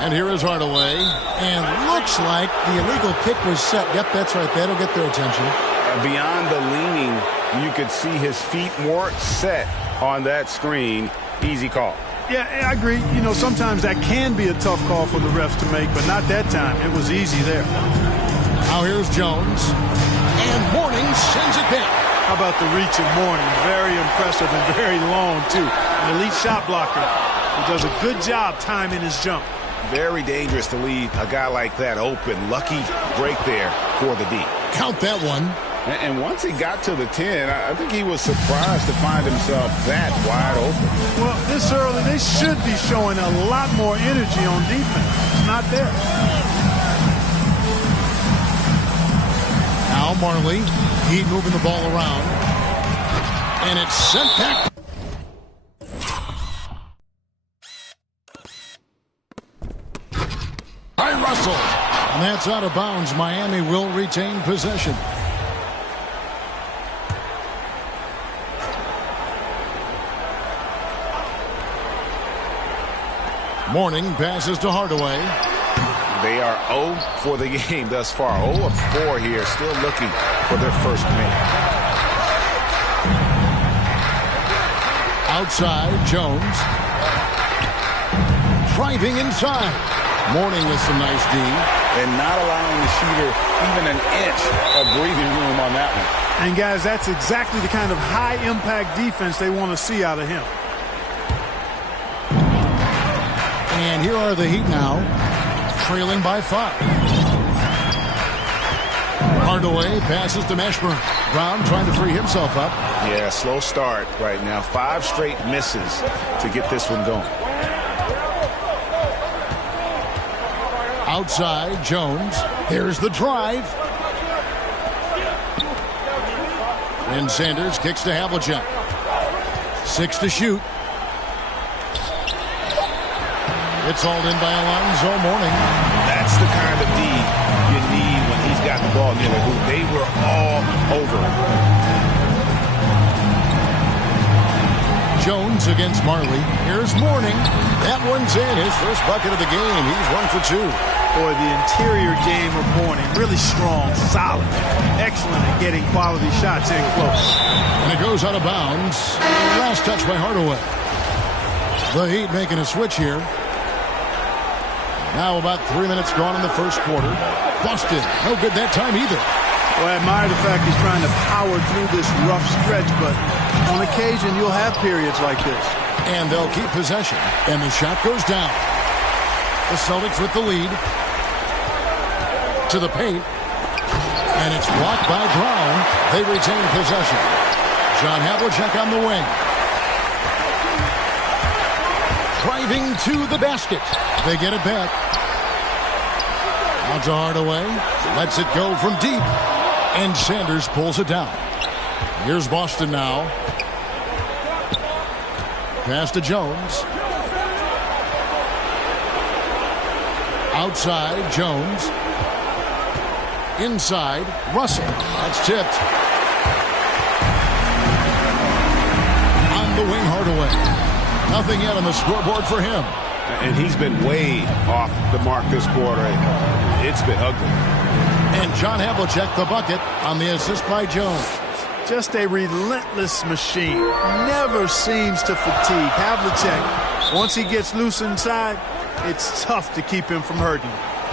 And here is Hardaway. And looks like the illegal kick was set. Yep, that's right. That'll get their attention. Beyond the leaning, you could see his feet more set on that screen. Easy call. Yeah, I agree. You know, sometimes that can be a tough call for the refs to make, but not that time. It was easy there. Now here's Jones. And Mourning sends it back. How about the reach of Mourning? Very impressive and very long, too. An elite shot blocker. He does a good job timing his jump. Very dangerous to leave a guy like that open. Lucky break there for the D. Count that one. And once he got to the 10, I think he was surprised to find himself that wide open. Well, this early, they should be showing a lot more energy on defense. It's not there. Now Marley, Heat moving the ball around. And it's sent back. By Russell. And that's out of bounds. Miami will retain possession. Mourning passes to Hardaway. They are 0 for the game thus far. 0 of 4 here, still looking for their first win. Outside, Jones. Driving inside. Mourning with some nice D. And not allowing the shooter even an inch of breathing room on that one. And, guys, that's exactly the kind of high-impact defense they want to see out of him. And here are the Heat now, trailing by 5. Hardaway passes to Mashburn. Brown trying to free himself up. Yeah, slow start right now. 5 straight misses to get this one going. Outside, Jones. Here's the drive. And Sanders kicks to Havlicek. 6 to shoot. It's hauled in by Alonzo Mourning. That's the kind of D you need when he's got the ball near the hoop. They were all over him. Jones against Marley. Here's Mourning. That one's in. His first bucket of the game. He's 1 for 2. Boy, the interior game of Mourning, really strong, solid, excellent at getting quality shots in close. And it goes out of bounds. Last touch by Hardaway. The Heat making a switch here. Now about 3 minutes gone in the first quarter. Boston, no good that time either. Well, I admire the fact he's trying to power through this rough stretch, but on occasion you'll have periods like this. And they'll keep possession. And the shot goes down. The Celtics with the lead. To the paint. And it's blocked by Brown. They retain possession. John Havlicek on the wing. Driving to the basket. They get it back. Out to Hardaway. Lets it go from deep. And Sanders pulls it down. Here's Boston now. Pass to Jones. Outside, Jones. Inside, Russell. That's tipped. On the wing, Hardaway. Nothing yet on the scoreboard for him. And he's been way off the mark this quarter. It's been ugly. And John Havlicek, the bucket, on the assist by Jones. Just a relentless machine. Never seems to fatigue. Havlicek, once he gets loose inside, it's tough to keep him from hurting.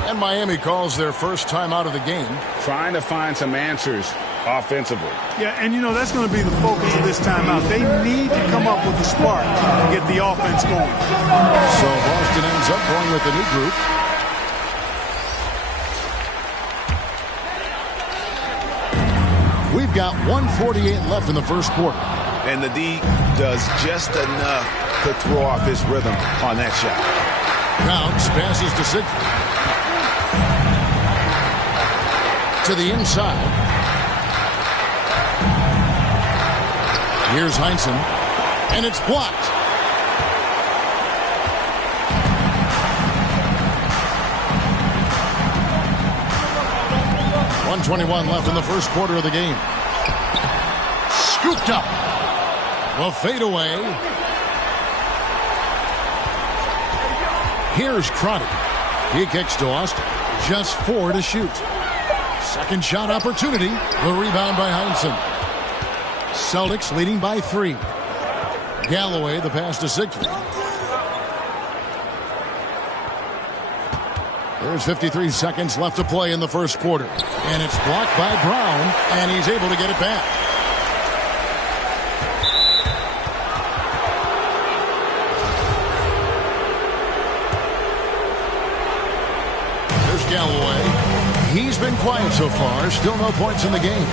And Miami calls their first time out of the game. Trying to find some answers offensively. Yeah, and you know, that's going to be the focus of this timeout. They need to come up with a spark to get the offense going. So Boston ends up going with the new group. We've got 1:48 left in the first quarter. And the D does just enough to throw off his rhythm on that shot. Bounce passes to Siegfried. To the inside. Here's Heinsohn. And it's blocked. .121 left in the first quarter of the game. Scooped up. The fadeaway. Here's Crotty. He kicks to Austin. Just 4 to shoot. Second shot opportunity. The rebound by Heinsohn. Celtics leading by 3. Galloway, the pass to Siegfried. There's 53 seconds left to play in the first quarter. And it's blocked by Brown, and he's able to get it back. There's Galloway. He's been quiet so far. Still no points in the game.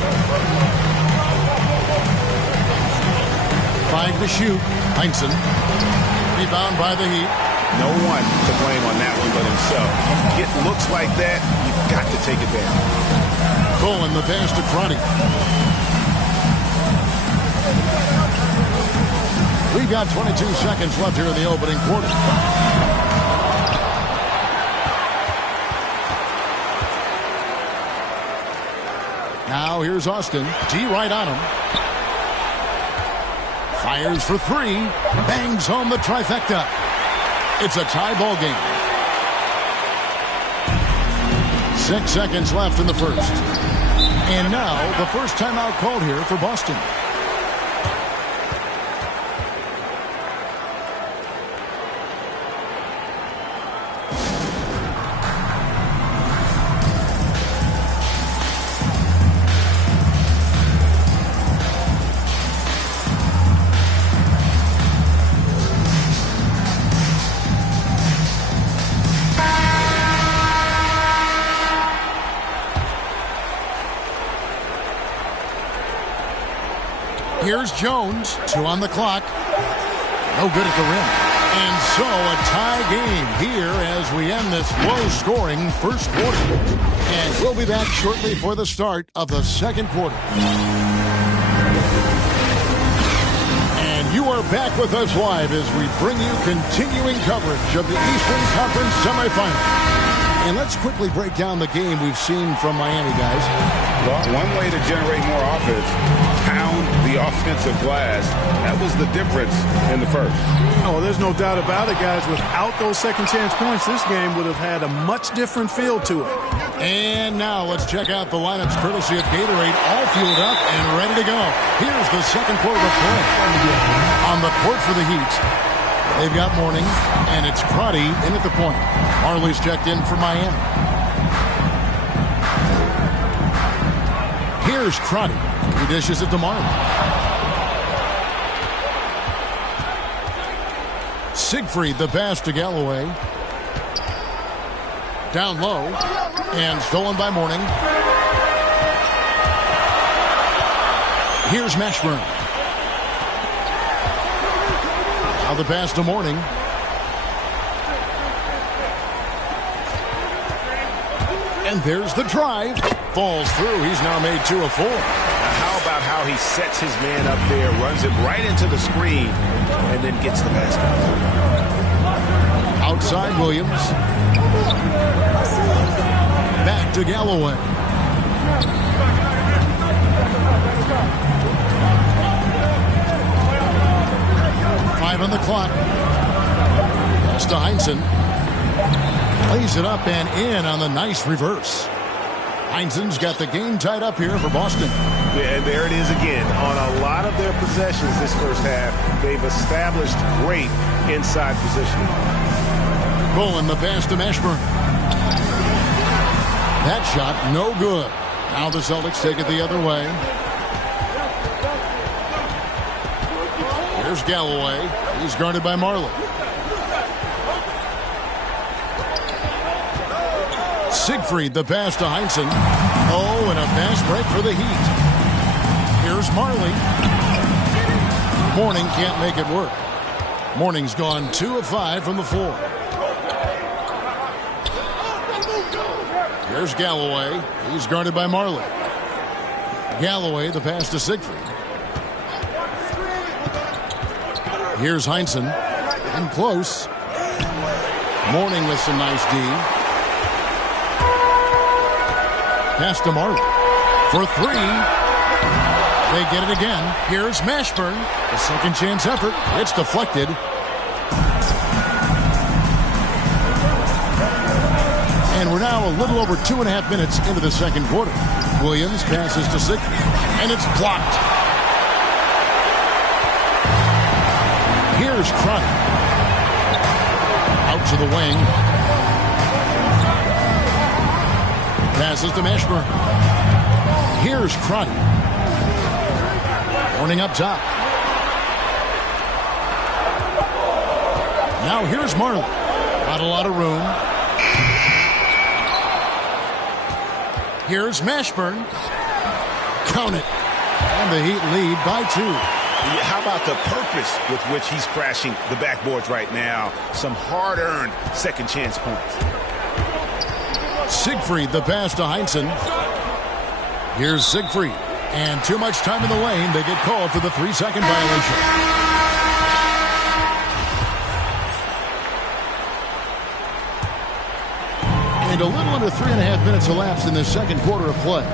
5 to shoot. Heinsohn. Rebound by the Heat. No one to blame on that one but himself. It looks like that, you've got to take it back. Bowen, the pass to Crotty. We've got 22 seconds left here in the opening quarter. Now here's Austin. D right on him. Fires for 3. Bangs home the trifecta. It's a tie ball game. 6 seconds left in the first. And now the first timeout called here for Boston. Here's Jones. 2 on the clock. No good at the rim. And so a tie game here as we end this low-scoring first quarter. And we'll be back shortly for the start of the second quarter. And you are back with us live as we bring you continuing coverage of the Eastern Conference semifinals. And let's quickly break down the game we've seen from Miami, guys. Well, one way to generate more offense, pound the offensive glass. That was the difference in the first. Oh, there's no doubt about it, guys. Without those second chance points, this game would have had a much different feel to it. And now let's check out the lineups courtesy of Gatorade, all fueled up and ready to go. Here's the second quarter of play. On the court for the Heat, they've got Mourning, and it's Crotty in at the point. Marley's checked in for Miami. Here's Crotty. He dishes it to Marley. Siegfried, the pass to Galloway. Down low, and stolen by Mourning. Here's Mashburn. Now the pass to Mourning. And there's the drive. Falls through. He's now made 2 of 4. Now how about how he sets his man up there, runs him right into the screen, and then gets the basket. Outside Williams. Back to Galloway. Five on the clock. Pass to Heinsohn. Plays it up and in on the nice reverse. Heinsohn's got the game tied up here for Boston. And there it is again. On a lot of their possessions this first half, they've established great inside position. Bowen, the pass to Mashburn. That shot, no good. Now the Celtics take it the other way. Here's Galloway. He's guarded by Marley. Siegfried, the pass to Heinsohn. Oh, and a fast break for the Heat. Here's Marley. Mourning can't make it work. Mourning's gone 2 of 5 from the floor. Here's Galloway. He's guarded by Marley. Galloway, the pass to Siegfried. Here's Heinsohn. In close. Mourning with some nice D. Pass to Marley. For 3. They get it again. Here's Mashburn. A second chance effort. It's deflected. And we're now a little over 2.5 minutes into the second quarter. Williams passes to Siegfried. And it's blocked. Here's Crotty. Out to the wing. Passes to Mashburn. Here's Crotty. Mourning up top. Now here's Marley. Not a lot of room. Here's Mashburn. Count it. And the Heat lead by 2. How about the purpose with which he's crashing the backboards right now? Some hard-earned second chance points. Siegfried, the pass to Heinsohn. Here's Siegfried. And too much time in the lane. They get called for the 3-second violation. And a little under 3.5 minutes elapsed in the second quarter of play.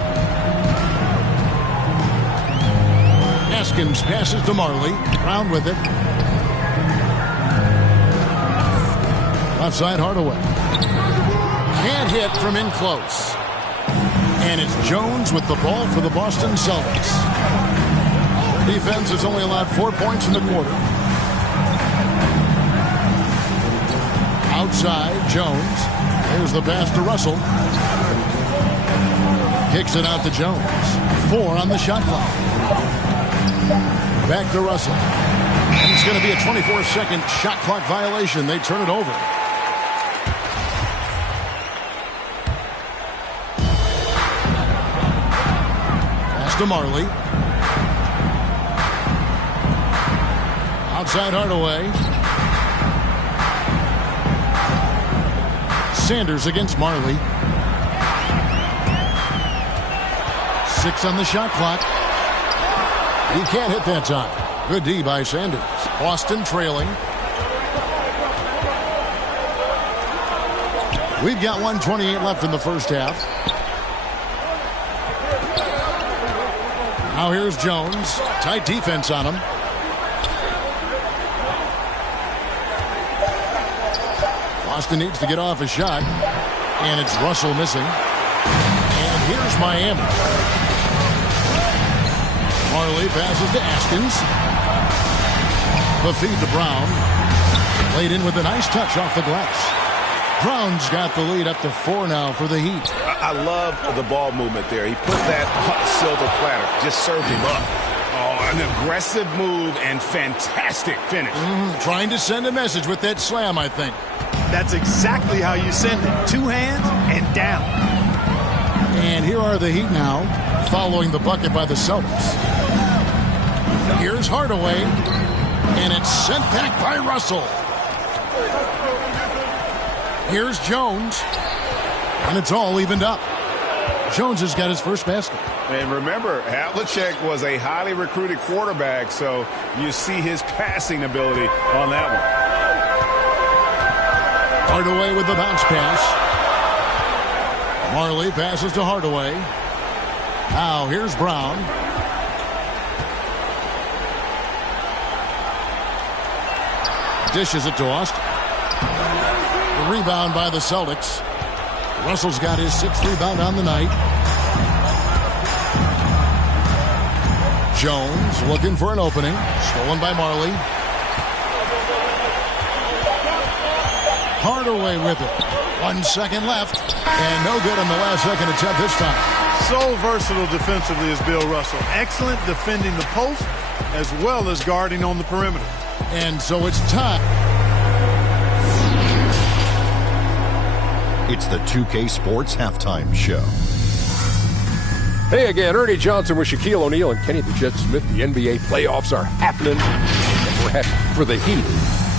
Haskins passes to Marley. Brown with it. Left side Hardaway. Can't hit from in close. And it's Jones with the ball for the Boston Celtics. Defense has only allowed 4 points in the quarter. Outside, Jones. There's the pass to Russell. Kicks it out to Jones. 4 on the shot clock. Back to Russell. And it's going to be a 24-second shot clock violation. They turn it over. Pass to Marley. Outside Hardaway. Sanders against Marley. 6 on the shot clock. He can't hit that time. Good D by Sanders. Boston trailing. We've got 1:28 left in the first half. Now here's Jones. Tight defense on him. Boston needs to get off a shot. And it's Russell missing. And here's Miami. Marley passes to Askins. The feed to Brown. Played in with a nice touch off the glass. Brown's got the lead up to 4 now for the Heat. I love the ball movement there. He put that silver platter, just served him up. Oh, an aggressive move and fantastic finish. Trying to send a message with that slam, I think. That's exactly how you send it. 2 hands and down. And here are the Heat now, following the bucket by the Celtics. Here's Hardaway, and it's sent back by Russell. Here's Jones, and it's all evened up. Jones has got his first basket. And remember, Havlicek was a highly recruited quarterback, so you see his passing ability on that one. Hardaway with the bounce pass. Marley passes to Hardaway. Now here's Brown. Dishes it to Austin. The rebound by the Celtics. Russell's got his 6th rebound on the night. Jones looking for an opening. Stolen by Marley. Hardaway with it. 1 second left. And no good on the last second attempt this time. So versatile defensively is Bill Russell. Excellent defending the post as well as guarding on the perimeter. And so it's time. It's the 2K Sports Halftime Show. Hey again, Ernie Johnson with Shaquille O'Neal and Kenny the Jet Smith. The NBA playoffs are happening, and we're happy for the Heat.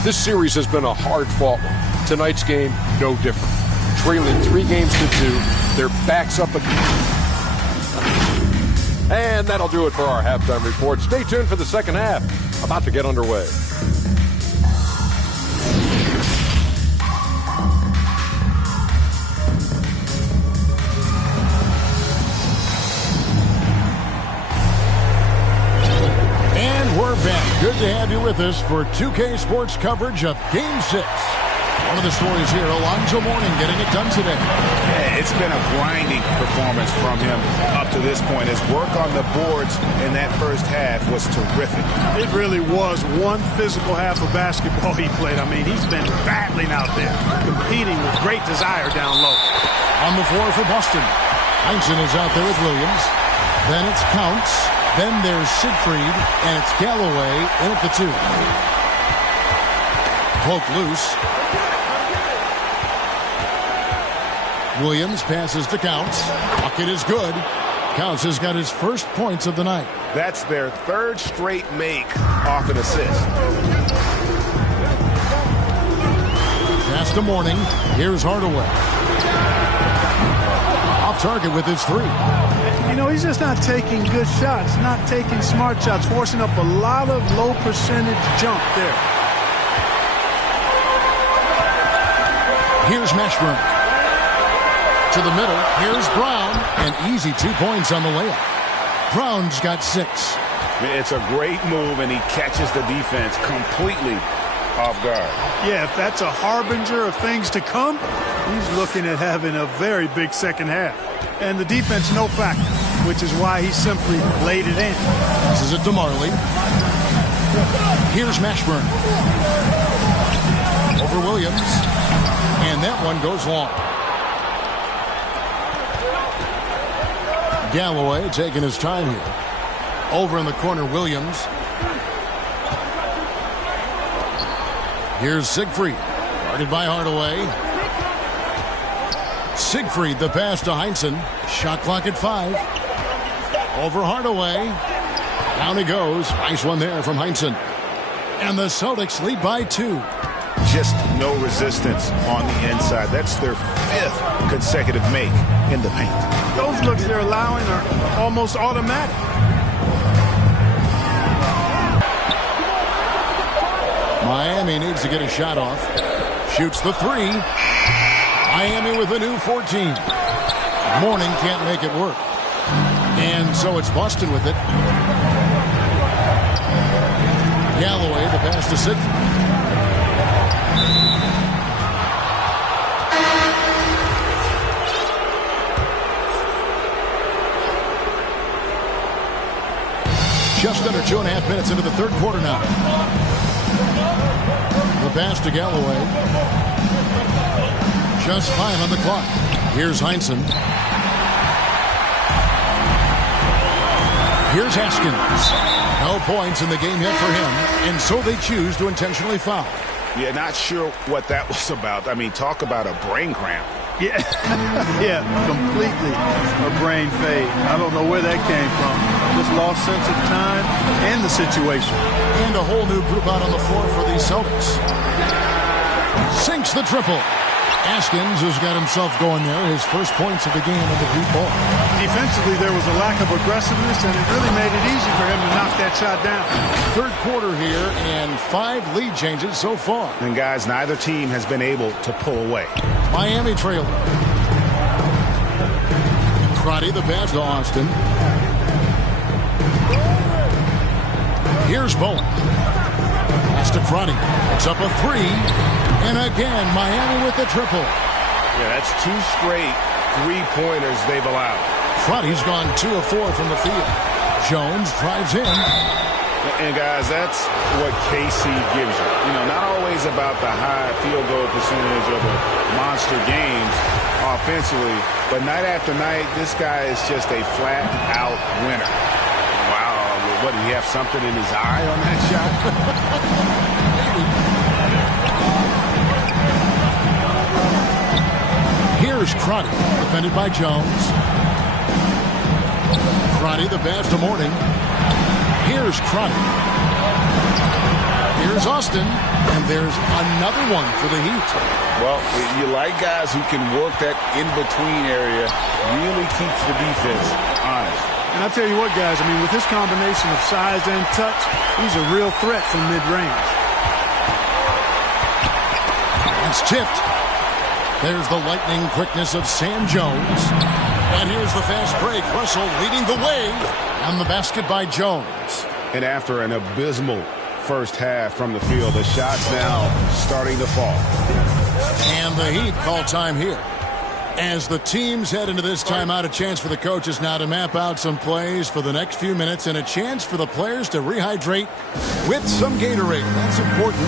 This series has been a hard-fought one. Tonight's game, no different. Trailing 3 games to 2, their backs up again. And that'll do it for our halftime report. Stay tuned for the second half, about to get underway. We're back. Good to have you with us for 2K Sports coverage of Game 6. One of the stories here, Alonzo Mourning getting it done today. Yeah, it's been a grinding performance from him up to this point. His work on the boards in that first half was terrific. It really was one physical half of basketball he played. I mean, he's been battling out there, competing with great desire down low. On the floor for Boston. Heinsohn is out there with Williams. Then it's Counts. Then there's Siegfried, and it's Galloway in at the 2. Poke loose. Williams passes to Counts. Bucket is good. Counts has got his first points of the night. That's their 3rd straight make off an assist. Pass to Mourning. Here's Hardaway. Off target with his 3. You know, he's just not taking good shots, not taking smart shots, forcing up a lot of low percentage jump there. Here's Mashburn. To the middle. Here's Brown. And easy 2 points on the layup. Brown's got 6. It's a great move, and he catches the defense completely off guard. Yeah, if that's a harbinger of things to come, he's looking at having a very big second half. And the defense, no factor, which is why he simply laid it in. This is it to Marley. Here's Mashburn. Over Williams. And that one goes long. Galloway taking his time here. Over in the corner, Williams. Here's Siegfried. Guarded by Hardaway. Siegfried, the pass to Heinsohn. Shot clock at 5. Over Hardaway. Down he goes. Nice one there from Heinsohn. And the Celtics lead by 2. Just no resistance on the inside. That's their 5th consecutive make in the paint. Those looks they're allowing are almost automatic. Miami needs to get a shot off. Shoots the 3. Miami with a new 14. Mourning can't make it work. And so it's Boston with it. Galloway, the pass to Sidney. Just under 2.5 minutes into the third quarter now. The pass to Galloway. Just 5 on the clock. Here's Heinsohn. Here's Haskins. No points in the game yet for him, and so they choose to intentionally foul. Yeah, not sure what that was about. I mean, talk about a brain cramp. Yeah, yeah, completely a brain fade. I don't know where that came from. Just lost sense of time and the situation. And a whole new group out on the floor for the Celtics. Sinks the triple. Haskins has got himself going there. His first points of the game in the deep ball. Defensively, there was a lack of aggressiveness, and it really made it easy for him to knock that shot down. Third quarter here, and 5 lead changes so far. And guys, neither team has been able to pull away. Miami trailing. Crotty, the pass to Austin. Here's Bowen. Pass to Crotty. It's up a 3. And again, Miami with the triple. Yeah, that's 2 straight 3-pointers they've allowed. Crotty's gone 2 of 4 from the field. Jones drives in. And guys, that's what KC gives you. You know, not always about the high field goal percentage or the monster games offensively, but night after night, this guy is just a flat-out winner. Wow, what, did he have something in his eye on that shot? Here's Crotty, defended by Jones. Crotty, the pass to Mourning. Here's Crotty. Here's Austin. And there's another one for the Heat. Well, you like guys who can work that in-between area. Really keeps the defense honest. And I'll tell you what, guys, I mean, with this combination of size and touch, he's a real threat from mid-range. It's tipped. There's the lightning quickness of Sam Jones. And here's the fast break. Russell leading the way. And the basket by Jones. And after an abysmal first half from the field, the shots now starting to fall. And the Heat call time here. As the teams head into this timeout, a chance for the coaches now to map out some plays for the next few minutes and a chance for the players to rehydrate with some Gatorade. That's important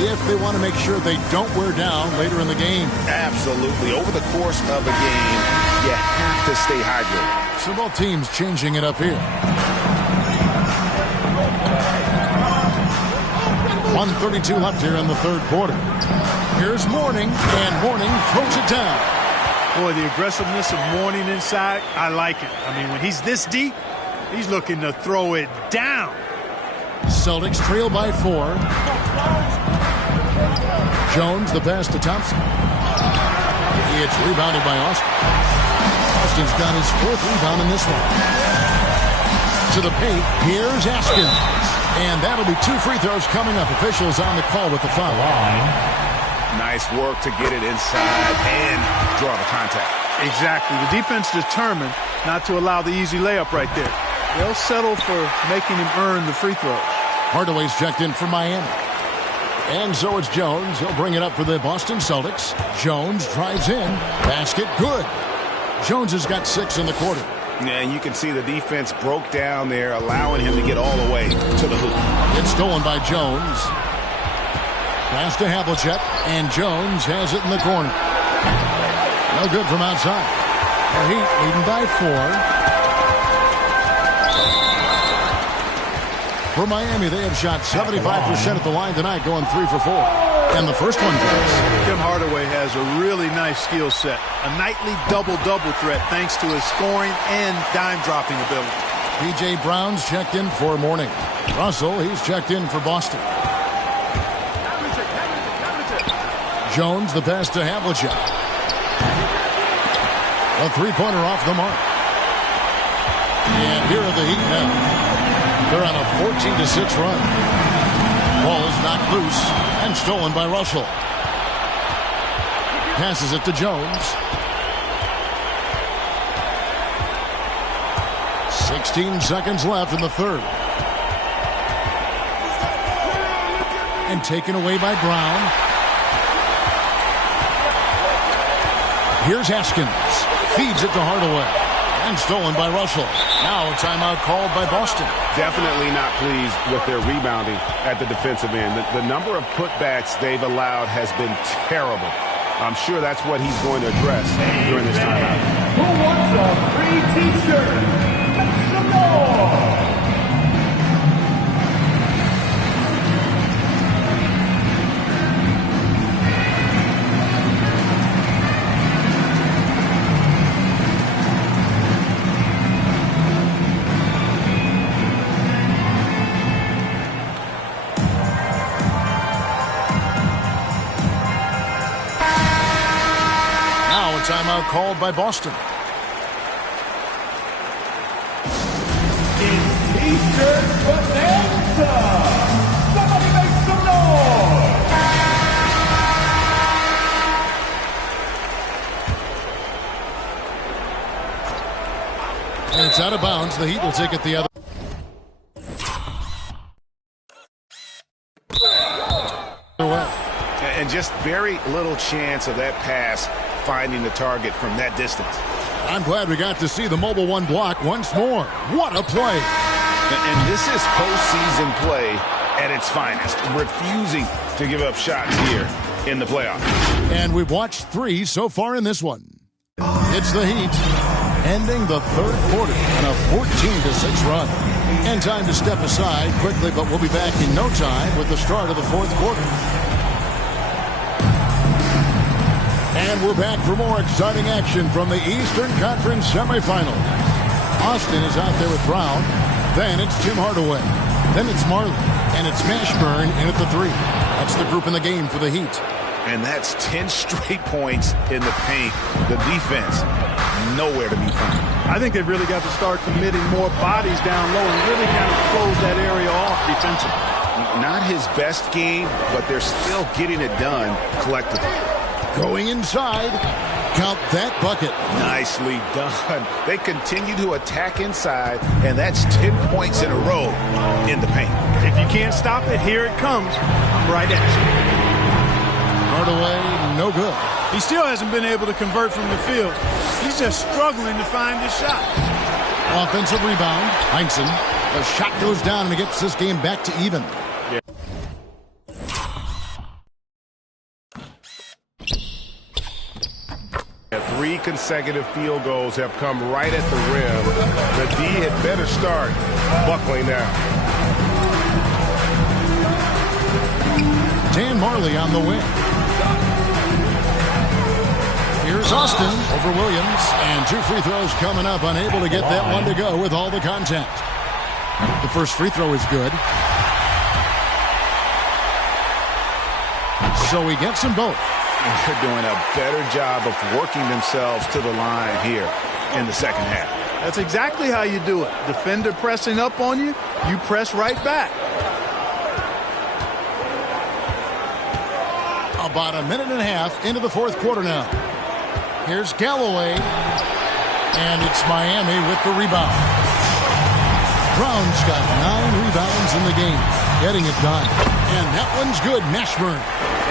if they want to make sure they don't wear down later in the game. Absolutely. Over the course of a game, you have to stay hydrated. So both teams changing it up here. 1:32 left here in the third quarter. Here's Mourning, and Mourning throws it down. Boy, the aggressiveness of Mourning inside, I like it. I mean, when he's this deep, he's looking to throw it down. Celtics trail by 4. Jones, the pass to Thompson. It's rebounded by Austin. Austin's got his 4th rebound in this one. To the paint, here's Haskins. And that'll be 2 free throws coming up. Officials on the call with the foul. Nice work to get it inside and draw the contact. Exactly. The defense determined not to allow the easy layup right there. They'll settle for making him earn the free throws. Hardaway's checked in for Miami. And so it's Jones. He'll bring it up for the Boston Celtics. Jones drives in. Basket good. Jones has got 6 in the quarter. Yeah, and you can see the defense broke down there, allowing him to get all the way to the hoop. It's stolen by Jones. Pass to Havlicek, and Jones has it in the corner. No good from outside. The Heat leading by 4. For Miami, they have shot 75% at the line tonight, going 3 for 4. And the first one goes. Tim Hardaway has a really nice skill set. A nightly double-double threat thanks to his scoring and dime-dropping ability. P.J. Brown's checked in for Mourning. Russell, he's checked in for Boston. Jones, the pass to Havlicek. A three-pointer off the mark. And here are the Heat now. They're on a 14-6 run. Ball's knocked loose and stolen by Russell. Passes it to Jones. 16 seconds left in the third. And taken away by Brown. Here's Haskins. Feeds it to Hardaway. And stolen by Russell. Now a timeout called by Boston. Definitely not pleased with their rebounding at the defensive end. The number of putbacks they've allowed has been terrible. I'm sure that's what he's going to address during this timeout. Who wants a free t-shirt? Make some noise! Timeout called by Boston. It's T-shirt bonanza! Somebody make some noise! And it's out of bounds. The Heat will take it the other way. And just very little chance of that pass finding the target from that distance. I'm glad we got to see the Mobile One block once more. What a play. And this is postseason play at its finest, refusing to give up shots here in the playoffs. And we've watched 3 so far in this one. It's the Heat ending the third quarter on a 14-6 run. And time to step aside quickly, but we'll be back in no time with the start of the fourth quarter. And we're back for more exciting action from the Eastern Conference semifinal. Austin is out there with Brown. Then it's Tim Hardaway. Then it's Marley. And it's Mashburn in at the 3. That's the group in the game for the Heat. And that's 10 straight points in the paint. The defense, nowhere to be found. I think they've really got to start committing more bodies down low and really kind of close that area off defensively. Not his best game, but they're still getting it done collectively. Going inside. Count that bucket. Nicely done. They continue to attack inside, and that's 10 points in a row in the paint. If you can't stop it, here it comes. I'm right at you. Hardaway, no good. He still hasn't been able to convert from the field. He's just struggling to find his shot. Offensive rebound. Heinsohn. The shot goes down and it gets this game back to even. Yeah. 3 consecutive field goals have come right at the rim. The D had better start buckling now. Dan Marley on the wing. Here's Austin over Williams. And 2 free throws coming up. Unable to get that one to go with all the contact. The first free throw is good. So he gets them both. And they're doing a better job of working themselves to the line here in the second half. That's exactly how you do it. Defender pressing up on you, you press right back. About a minute and a half into the fourth quarter now. Here's Galloway. And it's Miami with the rebound. Brown's got 9 rebounds in the game. Getting it done. And that one's good. Mashburn.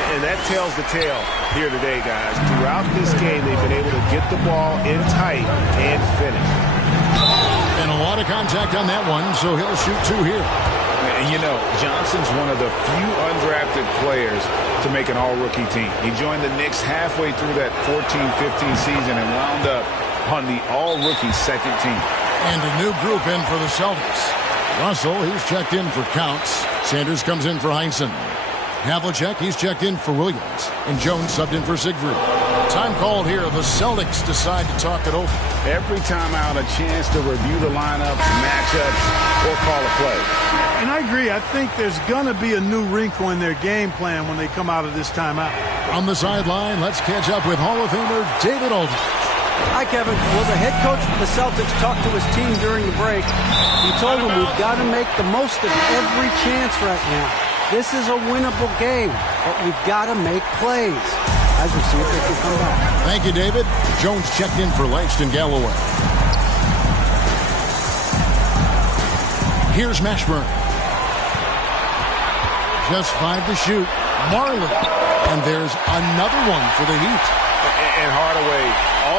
And that tells the tale here today, guys. Throughout this game, they've been able to get the ball in tight and finish. And a lot of contact on that one, so he'll shoot 2 here. And you know, Johnson's one of the few undrafted players to make an all-rookie team. He joined the Knicks halfway through that 14-15 season and wound up on the all-rookie second team. And a new group in for the Celtics. Russell, he's checked in for Counts. Sanders comes in for Heinsohn. Havlicek, he's checked in for Williams. And Jones subbed in for Siegfried. Time called here. The Celtics decide to talk it over. Every timeout, a chance to review the lineups, matchups, or call a play. And I agree. I think there's going to be a new wrinkle in their game plan when they come out of this timeout. On the sideline, let's catch up with Hall of Famer David Aldridge. Hi, Kevin. Well, the head coach for the Celtics talked to his team during the break. He told them we've got to make the most of every chance right now. This is a winnable game, but we've got to make plays. As we see if they can come back. Thank you, David. Jones checked in for Langston Galloway. Here's Mashburn. Just 5 to shoot. Marley. And there's another one for the Heat. And Hardaway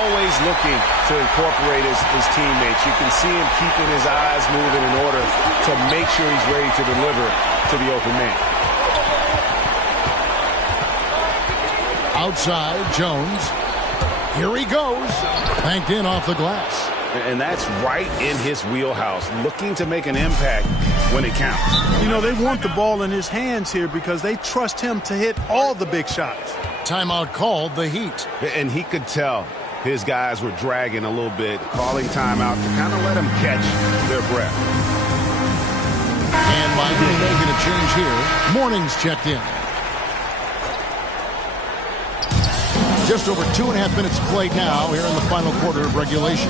always looking to incorporate his teammates. You can see him keeping his eyes moving in order to make sure he's ready to deliver to the open man. Outside, Jones. Here he goes. Banked in off the glass. And that's right in his wheelhouse, looking to make an impact when it counts. You know, they want the ball in his hands here because they trust him to hit all the big shots. Timeout called, the Heat. And he could tell his guys were dragging a little bit, calling timeout to kind of let them catch their breath. And Miami making a change here. Morning's checked in. Just over 2.5 minutes played now here in the final quarter of regulation.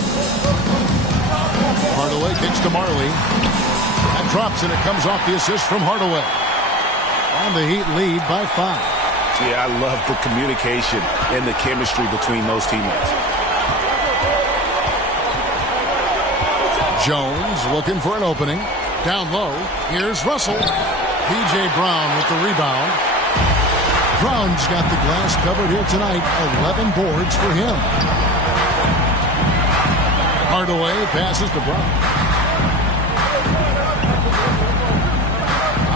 Hardaway kicks to Marley. That drops and it comes off the assist from Hardaway. And the Heat lead by 5. Yeah, I love the communication and the chemistry between those teammates. Jones looking for an opening. Down low, here's Russell. P.J. Brown with the rebound. Brown's got the glass covered here tonight. 11 boards for him. Hardaway passes to Brown.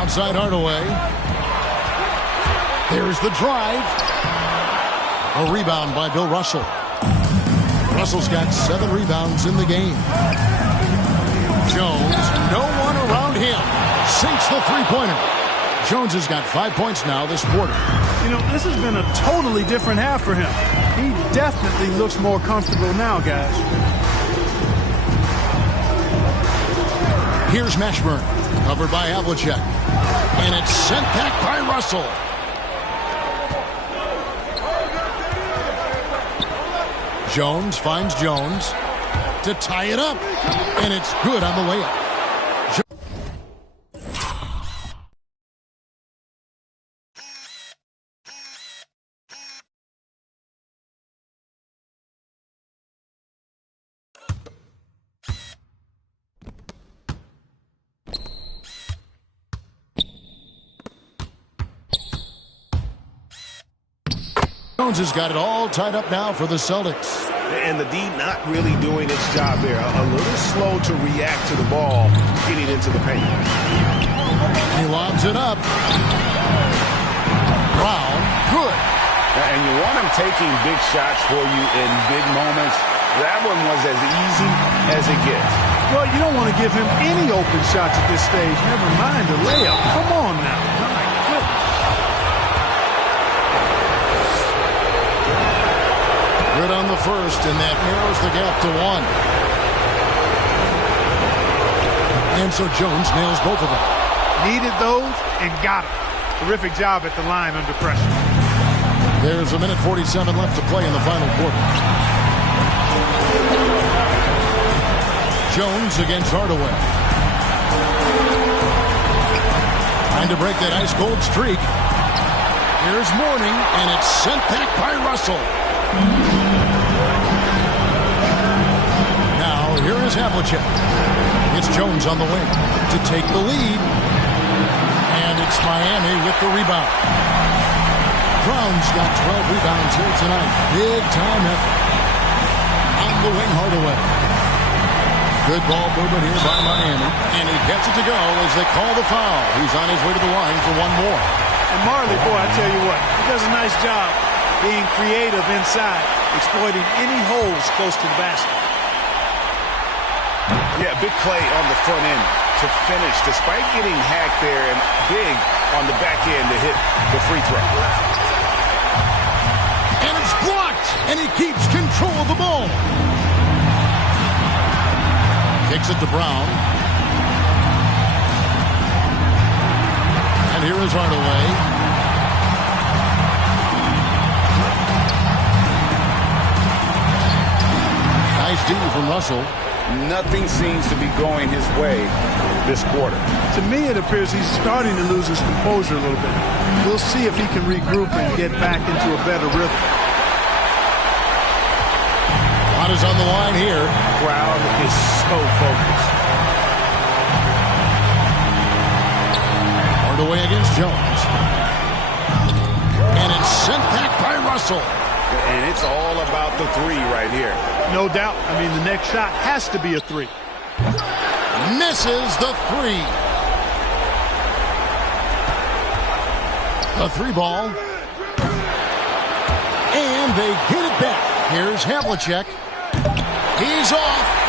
Outside Hardaway. There's the drive. A rebound by Bill Russell. Russell's got 7 rebounds in the game. Jones, no one around him. Sinks the three-pointer. Jones has got 5 points now this quarter. You know, this has been a totally different half for him. He definitely looks more comfortable now, guys. Here's Mashburn, covered by Havlicek. And it's sent back by Russell. Jones finds Jones to tie it up. And it's good on the layup. Jones has got it all tied up now for the Celtics. And the D not really doing its job there. A little slow to react to the ball getting into the paint. He lobs it up. Brown, good. And you want him taking big shots for you in big moments. That one was as easy as it gets. Well, you don't want to give him any open shots at this stage. Never mind a layup. Come on now. My goodness. Good on the first, and that narrows the gap to 1. And so Jones nails both of them. Needed those and got them. Terrific job at the line under pressure. There's 1:47 left to play in the final quarter. Jones against Hardaway. Trying to break that ice-cold streak. Here's Mourning, and it's sent back by Russell. Now, here is Havlicek. It's Jones on the wing to take the lead. And it's Miami with the rebound. Brown's got 12 rebounds here tonight. Big-time effort. On the wing, Hardaway. Good ball movement here by Miami. And he gets it to go as they call the foul. He's on his way to the line for one more. And Marley, boy, I tell you what, he does a nice job being creative inside, exploiting any holes close to the basket. Yeah, big play on the front end to finish, despite getting hacked there, and big on the back end to hit the free throw. And it's blocked. and he keeps control of the ball. Kicks it to Brown. And here is Hardaway. Nice D from Russell. Nothing seems to be going his way this quarter. To me, it appears he's starting to lose his composure a little bit. We'll see if he can regroup and get back into a better rhythm. Lot is on the line here. Crowd is so focused. Hardaway against Jones. And it's sent back by Russell. And it's all about the three right here. No doubt. I mean, the next shot has to be a three. Misses the three. The three ball. And they get it back. Here's Havlicek. He's off.